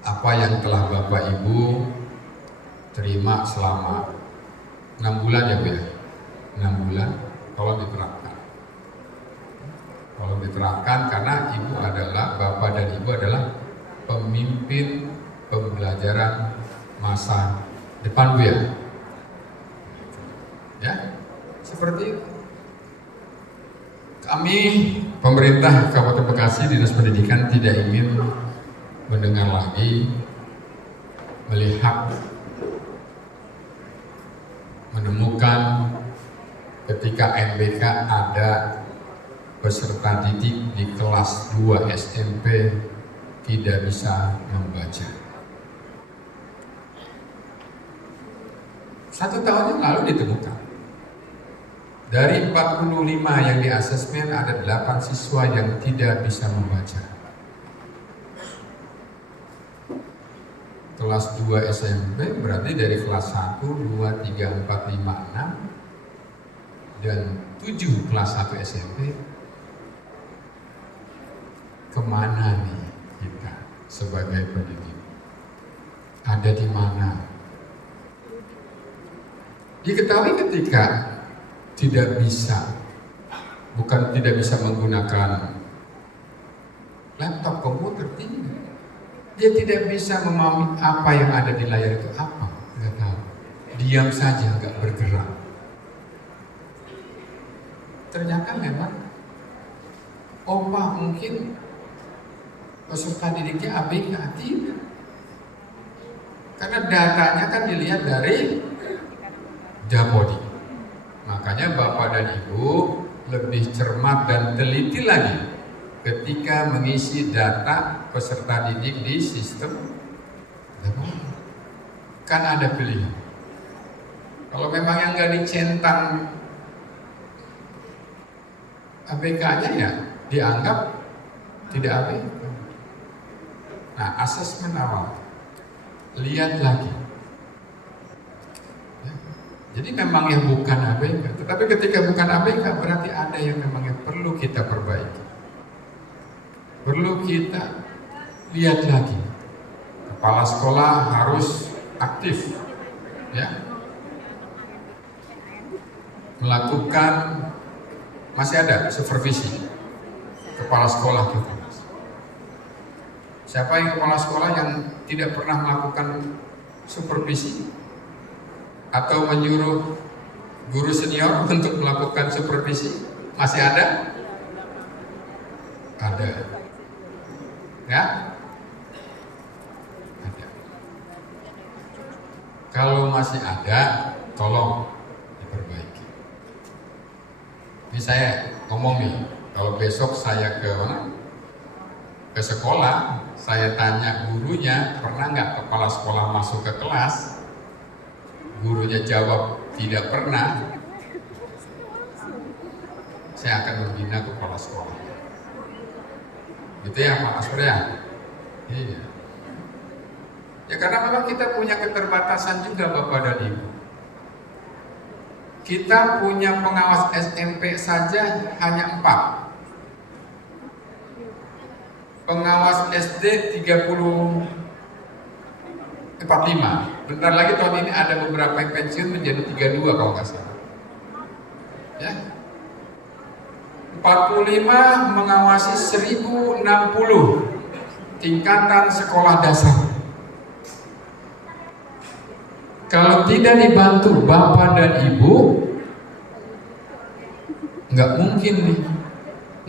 Apa yang telah Bapak Ibu terima selama 6 bulan ya Bu ya? 6 bulan, tolong diterapkan. Tolong diterapkan karena Ibu adalah, Bapak dan Ibu adalah pemimpin pembelajaran masa depan Bu ya? Ya, seperti itu. Kami pemerintah Kabupaten Bekasi, Dinas Pendidikan tidak ingin mendengar lagi, melihat, menemukan ketika NBK ada peserta didik di kelas 2 SMP tidak bisa membaca. 1 tahun yang lalu ditemukan. Dari 45 yang di asesmen ada 8 siswa yang tidak bisa membaca. Kelas 2 SMP berarti dari kelas 1, 2, 3, 4, 5, 6 dan 7 kelas 1 SMP. Kemana nih kita sebagai pendidik? Ada di mana? Diketahui ketika tidak bisa, bukan tidak bisa menggunakan laptop, komputer, tidak. Dia tidak bisa memahami apa yang ada di layar itu apa, nggak tahu. Diam saja, nggak bergerak. Ternyata memang, mungkin peserta didiknya ABK, tidak. Karena datanya kan dilihat dari Japodi. Makanya Bapak dan Ibu lebih cermat dan teliti lagi ketika mengisi data peserta didik di sistem. Kan ada pilihan. Kalau memang yang nggak dicentang ABK-nya ya dianggap tidak ABK. Nah, asesmen awal, lihat lagi. Ya. Jadi memang yang bukan ABK, tetapi ketika bukan ABK berarti ada yang memang yang perlu kita perbaiki. Perlu kita lihat lagi. Kepala sekolah harus aktif, ya, melakukan, masih ada supervisi kepala sekolah kita. Siapa yang kepala sekolah yang tidak pernah melakukan supervisi atau menyuruh guru senior untuk melakukan supervisi? Masih ada? Ada. Ya? Ada. Kalau masih ada, tolong diperbaiki. Ini saya ngomong nih, kalau besok saya ke sekolah, saya tanya gurunya, pernah nggak kepala sekolah masuk ke kelas? Gurunya jawab tidak pernah. Saya akan membina kepala sekolah. Gitu ya Pak Asper ya? Iya. Ya karena memang kita punya keterbatasan juga Bapak dan Ibu. Kita punya pengawas SMP saja hanya 4. Pengawas SD 45. Bentar lagi tahun ini ada beberapa yang pensiun menjadi 32 kalau nggak salah. Ya. 45 mengawasi 1060 tingkatan sekolah dasar. Kalau tidak dibantu Bapak dan Ibu, nggak mungkin nih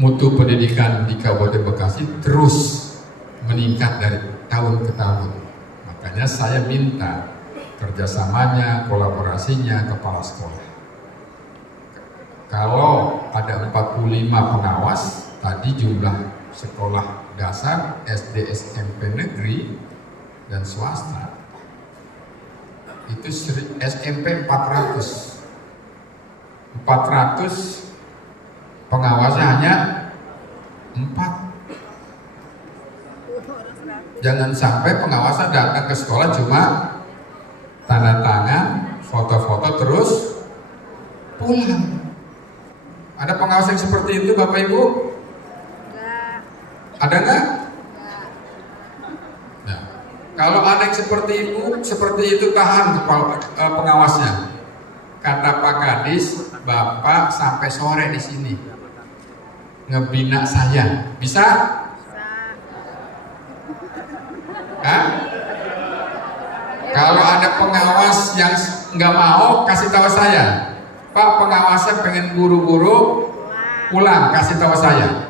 mutu pendidikan di Kabupaten Bekasi terus meningkat dari tahun ke tahun. Makanya saya minta kerjasamanya, kolaborasinya kepala sekolah. Kalau ada 45 pengawas, tadi jumlah sekolah dasar, SD, SMP negeri, dan swasta, itu SMP 400. 400 pengawasnya hanya 4. Jangan sampai pengawasan datang ke sekolah cuma tanda tangan, foto-foto terus pulang. Ada pengawas yang seperti itu Bapak Ibu? Enggak. Ada nggak? Nah, kalau ada yang seperti itu tahan kepala pengawasnya. Kata Pak Kadis, Bapak sampai sore di sini ngebina saya, bisa? Hah? Kalau ada pengawas yang nggak mau, kasih tahu saya. Pak, pengawasnya pengen buru-buru pulang, kasih tahu saya.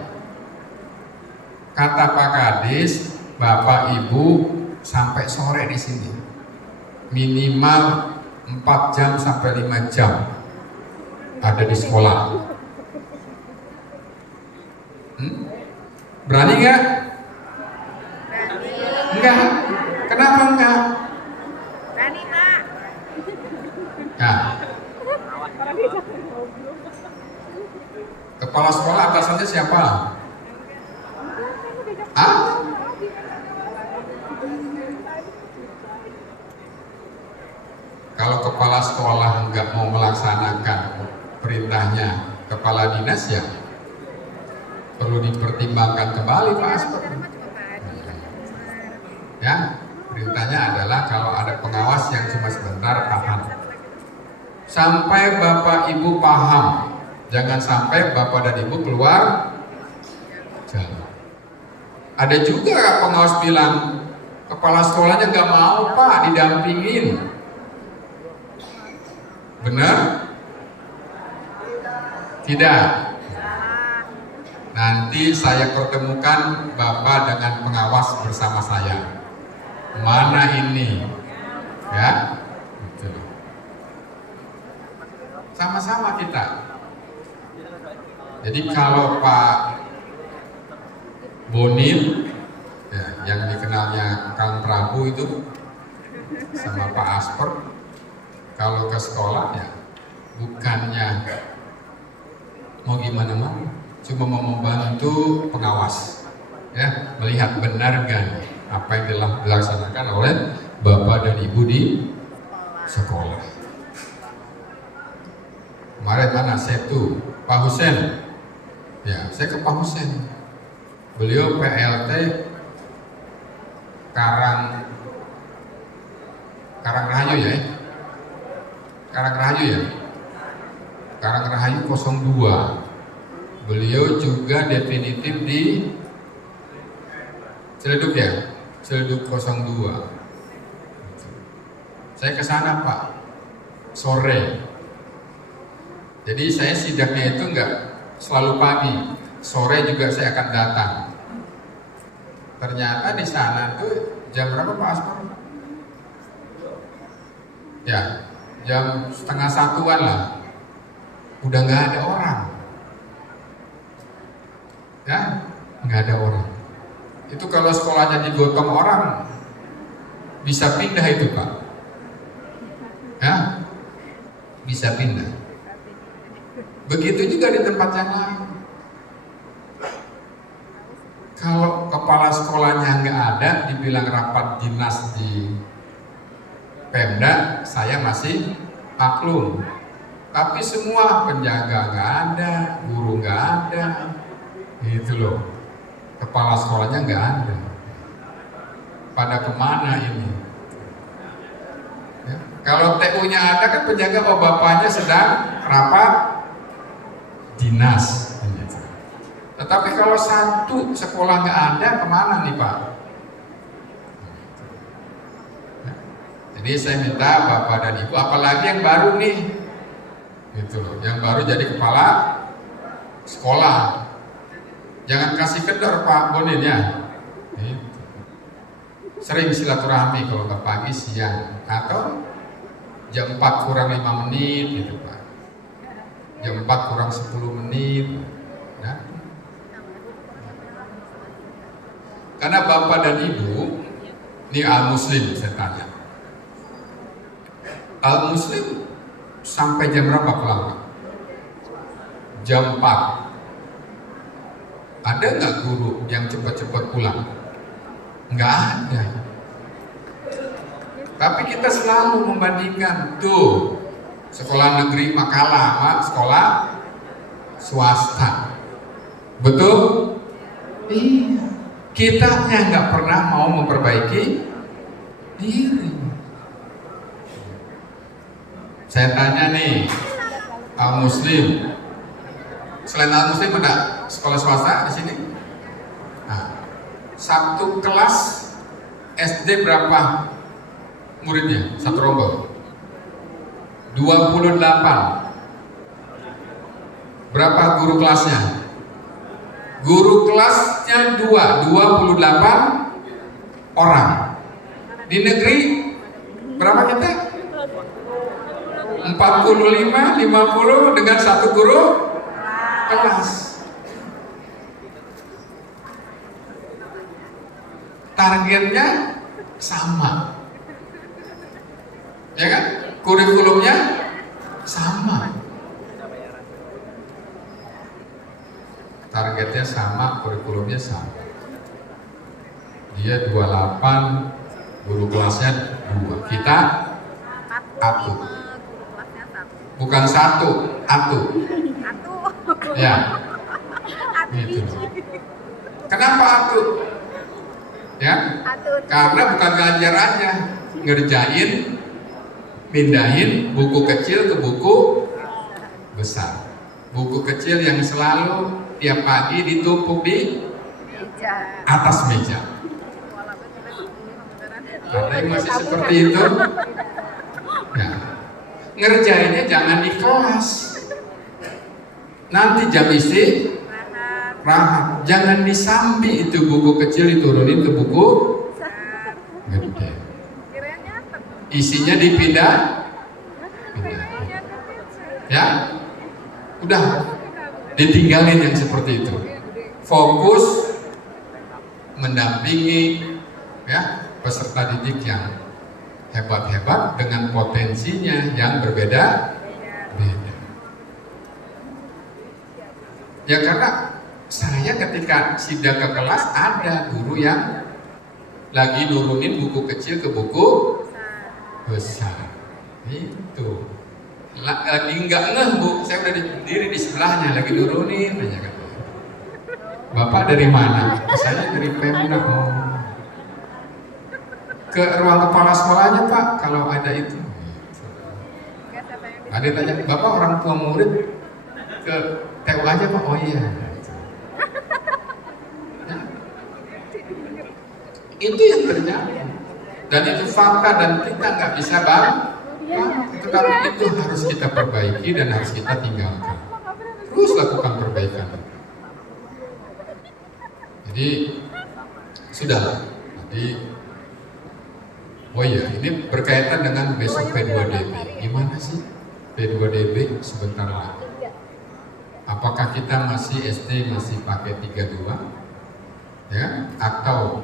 Kata Pak Kadis, Bapak Ibu sampai sore di sini, minimal 4 jam sampai 5 jam ada di sekolah. Berani nggak? Enggak. Kenapa enggak? Berani Pak. Nah, kepala sekolah atasannya siapa? Ah? Kalau kepala sekolah nggak mau melaksanakan perintahnya kepala dinas, ya perlu dipertimbangkan kembali Pak Asper. Ya, perintahnya adalah kalau ada pengawas yang cuma sebentar, tahan. Sampai Bapak Ibu paham, jangan sampai Bapak dan Ibu keluar jalan. Ada juga pengawas bilang, kepala sekolahnya nggak mau Pak didampingin. Benar? Tidak. Nanti saya pertemukan Bapak dengan pengawas bersama saya. Mana ini? Ya? Gitu. Sama-sama kita. Jadi kalau Pak Bonil, ya, yang dikenalnya Kang Prabu itu, sama Pak Asper, kalau ke sekolah ya bukannya mau gimana mau, cuma mau membantu pengawas, ya, melihat benar kan apa yang telah dilaksanakan oleh Bapak dan Ibu di sekolah. Kemarin mana Setu, Pak Husen, ya saya ke Pak Husen, beliau PLT Karangrahayu ya, Karangrahayu 02. Beliau juga definitif di Ciledug ya, Ciledug 02. Saya ke sana Pak, sore. Jadi saya sidaknya itu enggak selalu pagi, sore juga saya akan datang. Ternyata di sana tuh jam berapa Pak Asmar? Ya, jam 12:30-an lah. Udah nggak ada orang. Ya, nggak ada orang. Itu kalau sekolahnya digotong orang, bisa pindah itu Pak. Ya, bisa pindah. Begitu juga di tempat yang lain. Kalau kepala sekolahnya nggak ada, dibilang rapat dinas di Pemda, saya masih maklum. Tapi semua penjaga nggak ada, guru nggak ada, gitu loh. Kepala sekolahnya nggak ada. Pada kemana ini? Ya. Kalau TU-nya ada kan penjaga bapaknya sedang rapat dinas. Tetapi kalau satu sekolah nggak ada, kemana nih Pak? Jadi saya minta Bapak dan Ibu, apalagi yang baru nih, gitu loh, yang baru jadi kepala sekolah, jangan kasih kendor Pak Bonin ya. Gitu. Sering silaturahmi kalau ke pagi siang atau jam 4 kurang 5 menit gitu Pak, jam 4 kurang 10 menit. Nah. Karena Bapak dan Ibu, ini Al-Muslim saya tanya. Al-Muslim sampai jam berapa pulang? Jam 4. Ada nggak guru yang cepat-cepat pulang? Nggak ada. Tapi kita selalu membandingkan tuh sekolah negeri Makalah sama sekolah swasta. Betul? Iya. Kitanya nggak pernah mau memperbaiki diri. Saya tanya nih, Al-Muslim, selain Al-Muslim ada sekolah swasta di sini? Nah, satu kelas SD berapa muridnya? Satu rombongan 28. Berapa guru kelasnya? Guru kelasnya 28 orang. Di negeri berapa kita? 45, 50 dengan satu guru kelas. Targetnya sama. Ya kan? Kurikulumnya sama. Targetnya sama, kurikulumnya sama. Dia 28, guru kelasnya 2. Kita atu. Bukan satu, atu. Ya. Gitu. Kenapa atu? Ya. Karena bukan ngajar aja, ngerjain, pindahin buku kecil ke buku besar. Buku kecil yang selalu tiap pagi ditumpuk di atas meja. Ada yang masih seperti itu? Ya. Ngerjainnya jangan di kelas. Nanti jam istirahat. Jangan disambi itu buku kecil diturunin ke buku gede. Isinya dipindah. Ya. Udah. Ditinggalin yang seperti itu. Fokus mendampingi ya peserta didik yang hebat-hebat dengan potensinya yang berbeda-beda. Ya karena saya ketika sidang ke kelas ada guru yang lagi nurunin buku kecil ke buku besar. Itu lagi nggak ngeh Bu, saya udah berdiri di sebelahnya lagi nurunin aja kan. Bapak dari mana? Saya dari Pemda. Oh. Ke ruang kepala sekolahnya Pak kalau ada itu. Ada tanya, Bapak orang tua murid ke TU aja Pak? Oh iya. Ya. Itu yang terjadi. Dan itu fakta dan kita nggak bisa tetapi itu harus kita perbaiki dan harus kita tinggalkan. Terus lakukan perbaikan. Jadi sudah. Jadi oh iya, ini berkaitan dengan besok P2DB. Gimana sih P2DB sebentar lagi? Apakah kita masih SD masih pakai 32? Ya, atau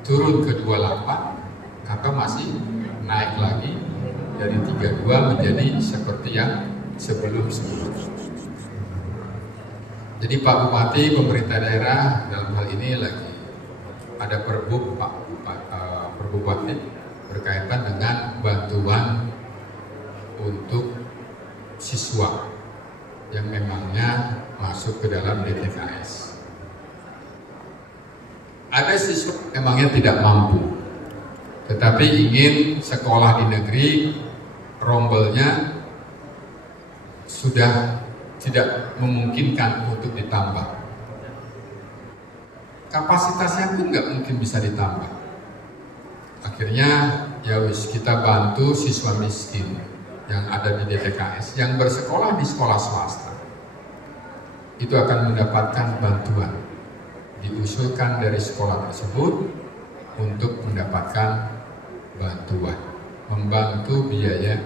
turun ke 28 atau masih naik lagi dari 32 menjadi seperti yang sebelum-sebelumnya. Jadi Pak Bupati, pemerintah daerah dalam hal ini lagi ada Perbu Pak Bupati berkaitan dengan bantuan untuk siswa yang memangnya masuk ke dalam DTKS. Ada siswa memangnya tidak mampu, tetapi ingin sekolah di negeri, rombelnya sudah tidak memungkinkan untuk ditambah. Kapasitasnya pun nggak mungkin bisa ditambah. Akhirnya ya wis kita bantu siswa miskin yang ada di DTKS yang bersekolah di sekolah swasta. Itu akan mendapatkan bantuan. Diusulkan dari sekolah tersebut untuk mendapatkan bantuan, membantu biaya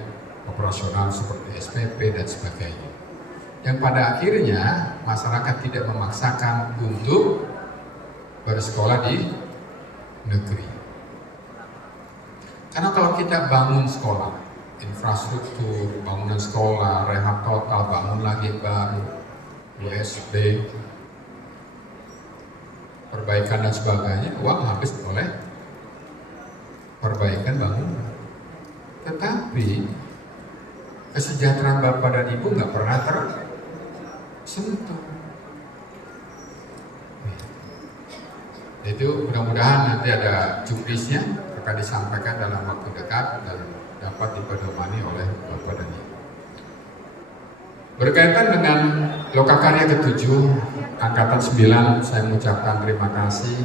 operasional seperti SPP dan sebagainya. Yang pada akhirnya masyarakat tidak memaksakan untuk bersekolah di negeri. Karena kalau kita bangun sekolah, infrastruktur, bangunan sekolah, rehab total, bangun lagi baru, USB, perbaikan dan sebagainya, uang habis oleh perbaikan bangunan. Tetapi kesejahteraan Bapak dan Ibu nggak pernah tersentuh. Itu mudah-mudahan nanti ada juknisnya akan disampaikan dalam waktu dekat dan dapat dipedomani oleh Bapak dan Ibu. Berkaitan dengan Lokakarya ke-7 Angkatan 9, saya mengucapkan terima kasih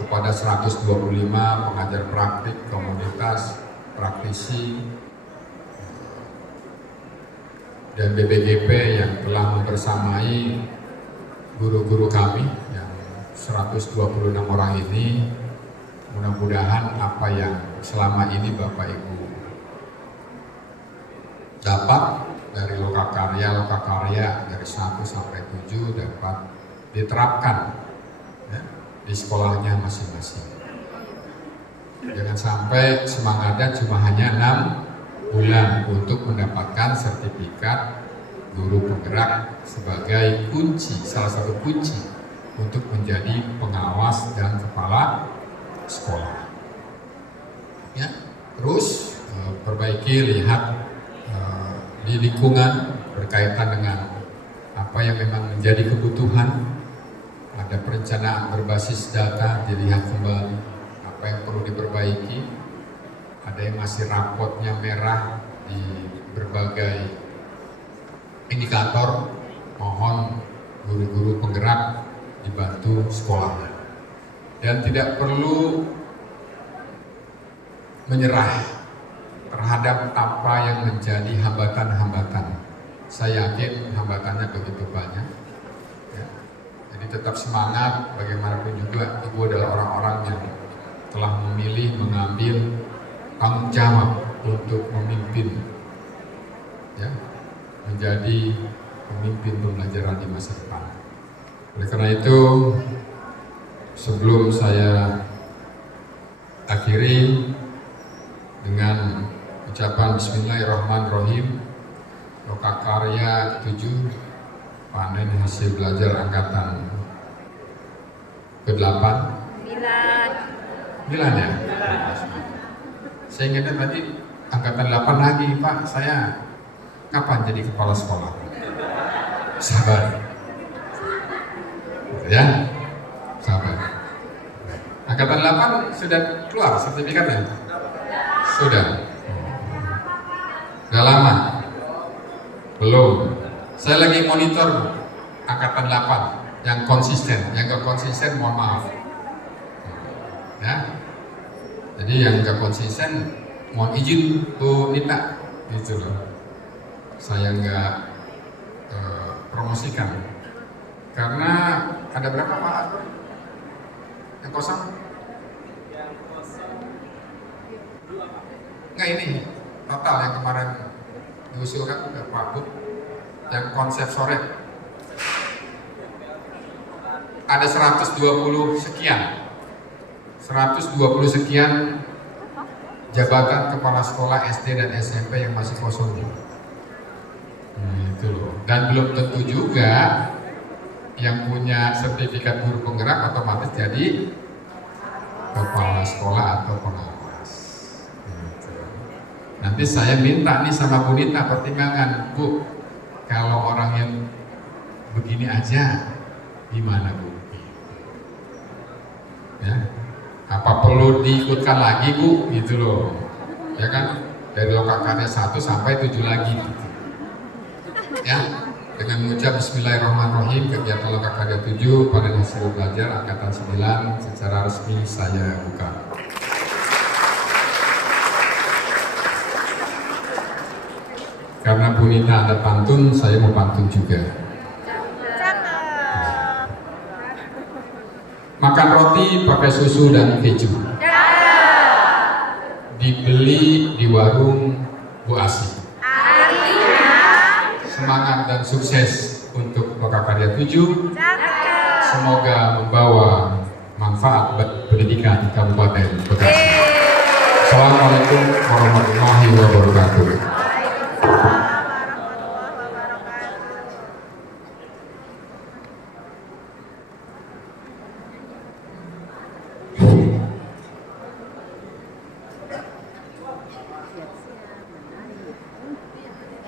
kepada 125 pengajar praktik, komunitas, praktisi, dan BPGP yang telah membersamai guru-guru kami yang 126 orang ini. Mudah-mudahan apa yang selama ini Bapak Ibu dapat dari Lokakarya dari 1 sampai 7 dapat diterapkan ya, di sekolahnya masing-masing. Jangan sampai semangatnya cuma hanya 6 bulan untuk mendapatkan sertifikat guru penggerak sebagai kunci, salah satu kunci untuk menjadi pengawas dan kepala sekolah. Ya, terus perbaiki, lihat di lingkungan berkaitan dengan apa yang memang menjadi kebutuhan. Ada perencanaan berbasis data, dilihat kembali apa yang perlu diperbaiki. Ada yang masih rapotnya merah di berbagai indikator, mohon guru-guru penggerak dibantu sekolahnya. Dan tidak perlu menyerah terhadap apa yang menjadi hambatan-hambatan. Saya yakin hambatannya begitu banyak. Ya. Jadi tetap semangat, bagaimanapun juga Ibu adalah orang-orang yang telah memilih, mengambil tanggung jawab untuk memimpin, ya, menjadi pemimpin pembelajaran di masa depan. Oleh karena itu, sebelum saya akhiri dengan ucapan Bismillahirrahmanirrahim, Lokakarya 7 panen hasil belajar angkatan ke-8. 9 ya? Saya ingatnya tadi angkatan 8 lagi, Pak. Saya kapan jadi kepala sekolah? Sabar. Ya, sabar. Angkatan 8 sudah keluar sertifikatnya? Sudah. Udah lama? Belum. Saya lagi monitor angkatan 8 yang konsisten, yang gak konsisten mohon maaf. Ya. Jadi yang gak konsisten mohon izin Bu Nita, gitu loh. Saya nggak promosikan karena ada berapa Pak? Yang kosong? Nggak, ini total yang kemarin diusulkan Pak Bu, yang konsep sore ada 120 sekian jabatan kepala sekolah SD dan SMP yang masih kosong. Itu loh. Dan belum tentu juga yang punya sertifikat guru penggerak otomatis jadi kepala sekolah atau pengawas. Nanti saya minta nih sama Bu Nita pertimbangan, Bu, kalau orang yang begini aja gimana Bu? Ya, apa perlu diikutkan lagi Bu? Gitu loh, ya kan? Dari lokakarya 1 sampai 7 lagi. Gitu. Ya, dengan mengucap Bismillahirrahmanirrahim, kegiatan lokakarya 7 pada hasil belajar angkatan 9 secara resmi saya buka. Karena Bu Nita ada pantun, saya mau pantun juga. Makan roti pakai susu dan keju. Dibeli di warung Bu Asi. Semangat dan sukses untuk Lokakarya 7. Semoga membawa manfaat pendidikan Kabupaten Bekasi. Assalamualaikum warahmatullahi wabarakatuh.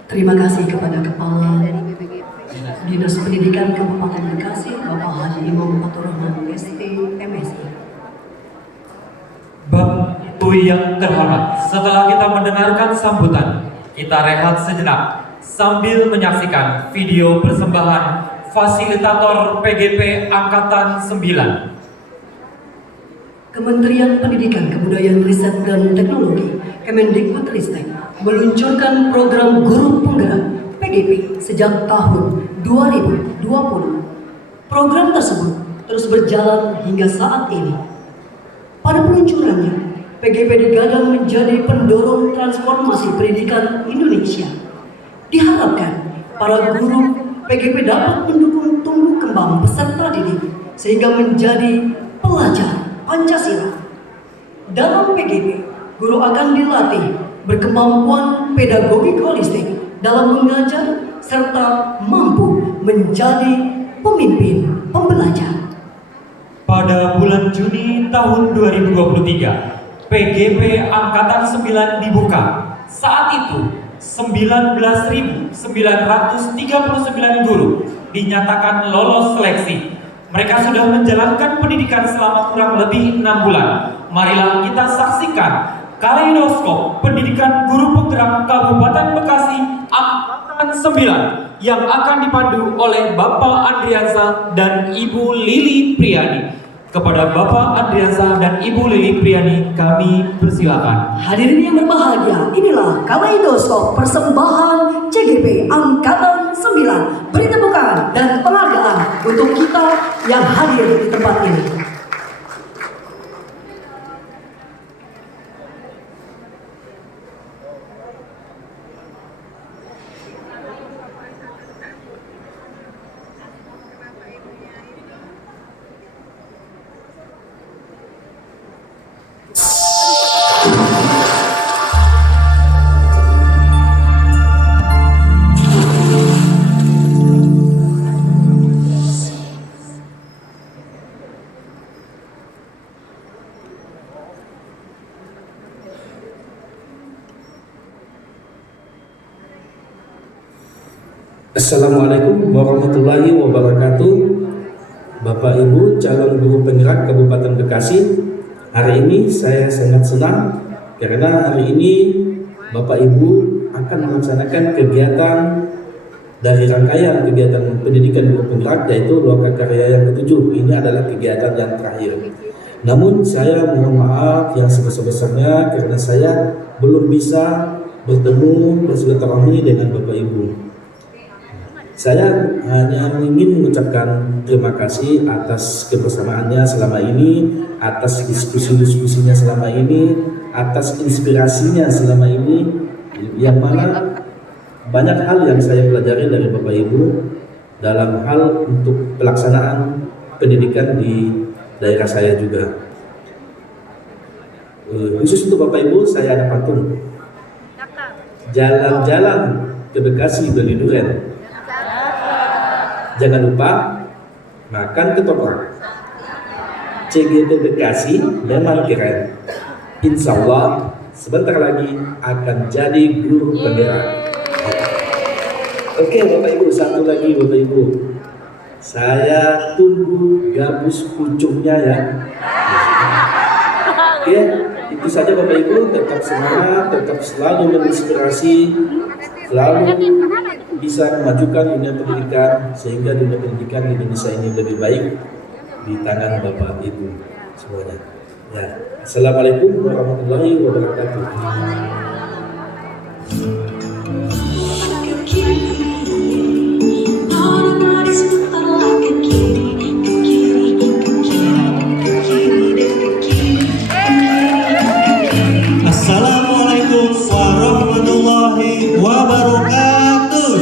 Terima kasih kepada Kepala Dinas Pendidikan Kabupaten Bekasi, Bapak Haji Imam Fatur Rahman, ST, MSI. Bapak Ibu yang terhormat, setelah kita mendengarkan sambutan, kita rehat sejenak sambil menyaksikan video persembahan fasilitator PGP Angkatan 9. Kementerian Pendidikan, Kebudayaan, Riset, dan Teknologi Kemendikbudristek meluncurkan program Guru Penggerak PGP sejak tahun 2020. Program tersebut terus berjalan hingga saat ini. Pada peluncurannya, PGP digadang menjadi pendorong transformasi pendidikan Indonesia. Diharapkan para guru PGP dapat mendukung tumbuh kembang peserta didik sehingga menjadi pelajar Pancasila. Dalam PGP, guru akan dilatih berkemampuan pedagogik holistik dalam mengajar serta mampu menjadi pemimpin pembelajar. Pada bulan Juni tahun 2023, PGP Angkatan 9 dibuka. Saat itu, 19.939 guru dinyatakan lolos seleksi. Mereka sudah menjalankan pendidikan selama kurang lebih 6 bulan. Marilah kita saksikan kaleidoskop pendidikan guru penggerak Kabupaten Bekasi Angkatan 9 yang akan dipandu oleh Bapak Andriansa dan Ibu Lili Priani. Kepada Bapak Andriansa dan Ibu Lili Priani kami persilakan. Hadirin yang berbahagia, inilah kaleidoskop persembahan CGP Angkatan 9. Beri tepukan dan penghargaan untuk kita yang hadir di tempat ini. Assalamualaikum warahmatullahi wabarakatuh. Bapak Ibu calon guru penggerak Kabupaten Bekasi, hari ini saya sangat senang karena hari ini Bapak Ibu akan melaksanakan kegiatan dari rangkaian kegiatan pendidikan guru penggerak, yaitu Lokakarya yang ke-7. Ini adalah kegiatan yang terakhir. Namun saya mohon maaf yang sebesar-besarnya karena saya belum bisa bertemu bersilaturahmi dengan Bapak Ibu. Saya hanya ingin mengucapkan terima kasih atas kebersamaannya selama ini, atas diskusi-diskusinya selama ini, atas inspirasinya selama ini, yang mana banyak hal yang saya pelajari dari Bapak Ibu dalam hal untuk pelaksanaan pendidikan di daerah saya juga. Khusus untuk Bapak Ibu, saya ada pantun. Jalan-jalan ke Bekasi beli durian. Jangan lupa makan ketoprak. CGP Bekasi memang keren. Insya Allah sebentar lagi akan jadi guru penggerak. Oke Bapak Ibu, satu lagi Bapak Ibu, saya tunggu gabus pucuknya ya. Oke, itu saja Bapak Ibu, tetap semangat, tetap selalu menginspirasi, selalu bisa memajukan dunia pendidikan sehingga dunia pendidikan di Indonesia ini lebih baik di tangan Bapak Ibu semuanya. Ya, Assalamualaikum warahmatullahi wabarakatuh. Assalamualaikum warahmatullahi wabarakatuh.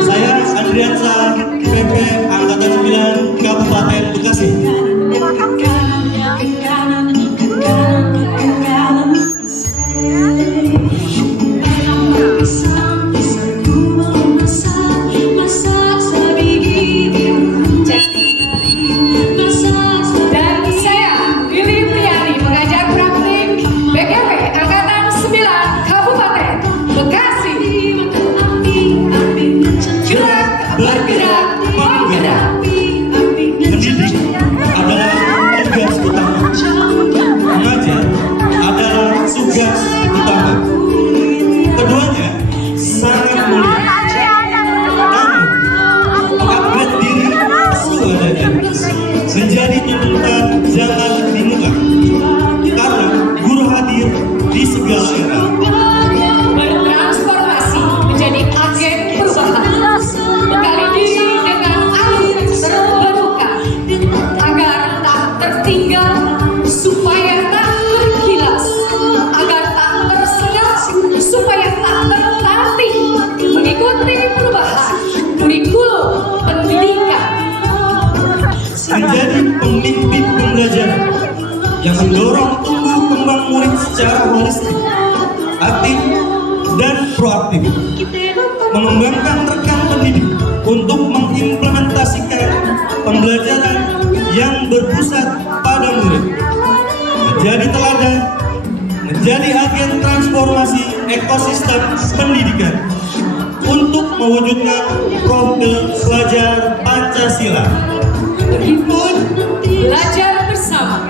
Saya Andriansa, PP Angkatan 9 Kabupaten Bekasi. Menjadi tuntutan jangan dimuka, karena guru hadir di segala era. Bertransformasi menjadi agen perubahan, bekali diri dengan alur terbuka agar tak tertinggal, supaya tak tergilas, agar tak tersengal, supaya tak tertatih, mengikuti perubahan kurikulum pendidikan. Menjadi pemimpin pembelajaran yang mendorong tumbuh kembang murid secara holistik, aktif dan proaktif, mengembangkan rekan pendidik untuk mengimplementasikan pembelajaran yang berpusat pada murid, menjadi teladan, menjadi agen transformasi ekosistem pendidikan untuk mewujudkan profil pelajar Pancasila. Berhimpun, belajar bersama,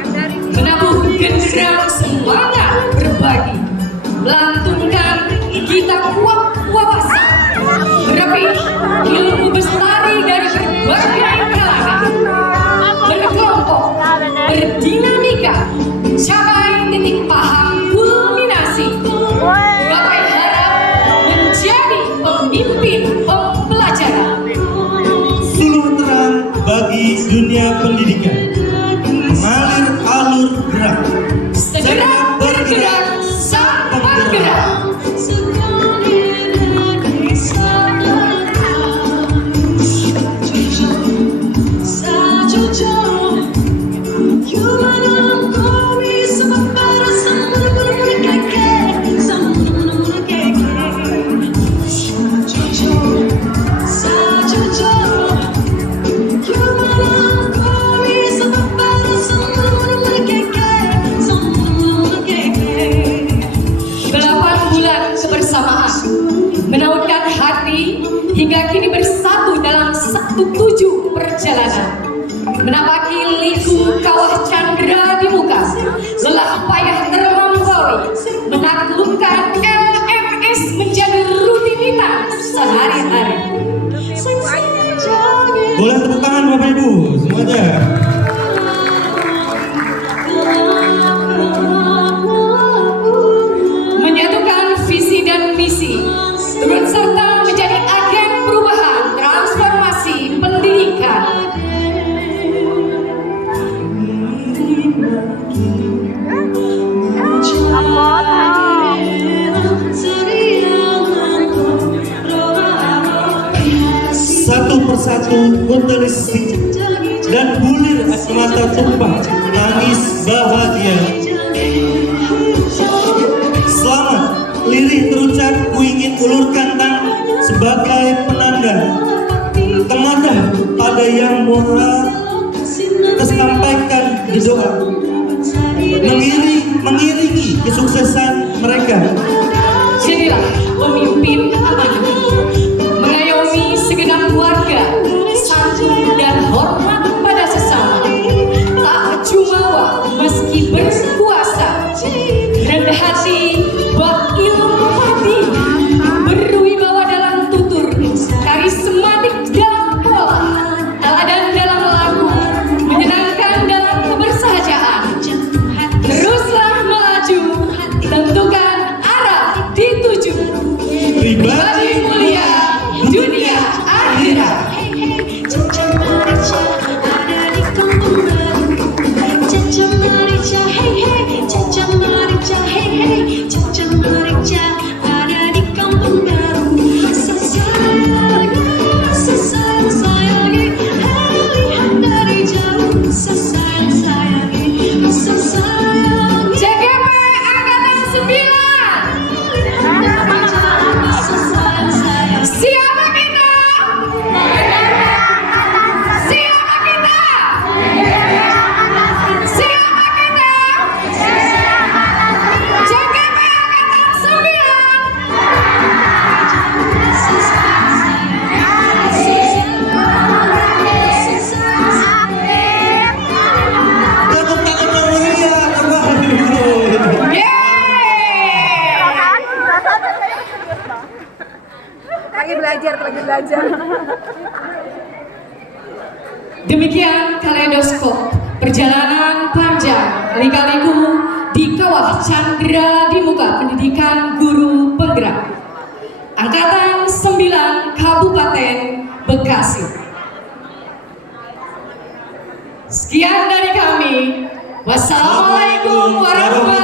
menabuh genderang semangat berbagi, melantunkan kita kuat wawasan, merapi ilmu bestari dari berbagai kalangan, berkelompok, berdinamika, capai titik paham kulminasi, gapai harap menjadi pemimpin pembelajaran. Suluh terang bagi dunia pendidikan, mengalir alur gerak, segera bergerak sang penggerak. menautkan hati hingga kini bersatu dalam satu tuju perjalanan. Menapaki liku kawah candra di muka, lelah payah terlampaui, menaklukkan LMS menjadi rutinitas sehari-hari. Boleh tepuk tangan Bapak Ibu semuanya. Menyatukan visi dan misi, turut serta menjadi agen perubahan transformasi pendidikan. Satu persatu bertelisik dan bulir air mata tumpah, tangis bahagia. Selamat, lirih terucap, ku ingin ulurkan tangan sebagai penanda temadah pada yang moha tersampaikan di doa, mengiringi kesuksesan mereka. Jadilah pemimpin amanah, mengayomi segenap warga, santun dan hormat pada sesama, tak jumawa meski berkuasa, rendah hati, bak ilmu hati, berwibawa dalam tutur, karismatik dalam pola, teladan dalam laku, menyenangkan dalam kebersahajaan. Teruslah melaju, tentukan arah dituju, pribadi mulia dunia akhirat. JGP Angkatan 9. Siapa kita? Siapa kita? Siapa kita? JGP Angkatan 9. Tepuk tangan Maria, Bapak Ibu. Lagi belajar. Demikian kaleidoskop perjalanan panjang lika-liku di kawah candra di muka pendidikan guru penggerak Angkatan 9 Kabupaten Bekasi. Sekian dari kami. Wassalamualaikum warahmatullahi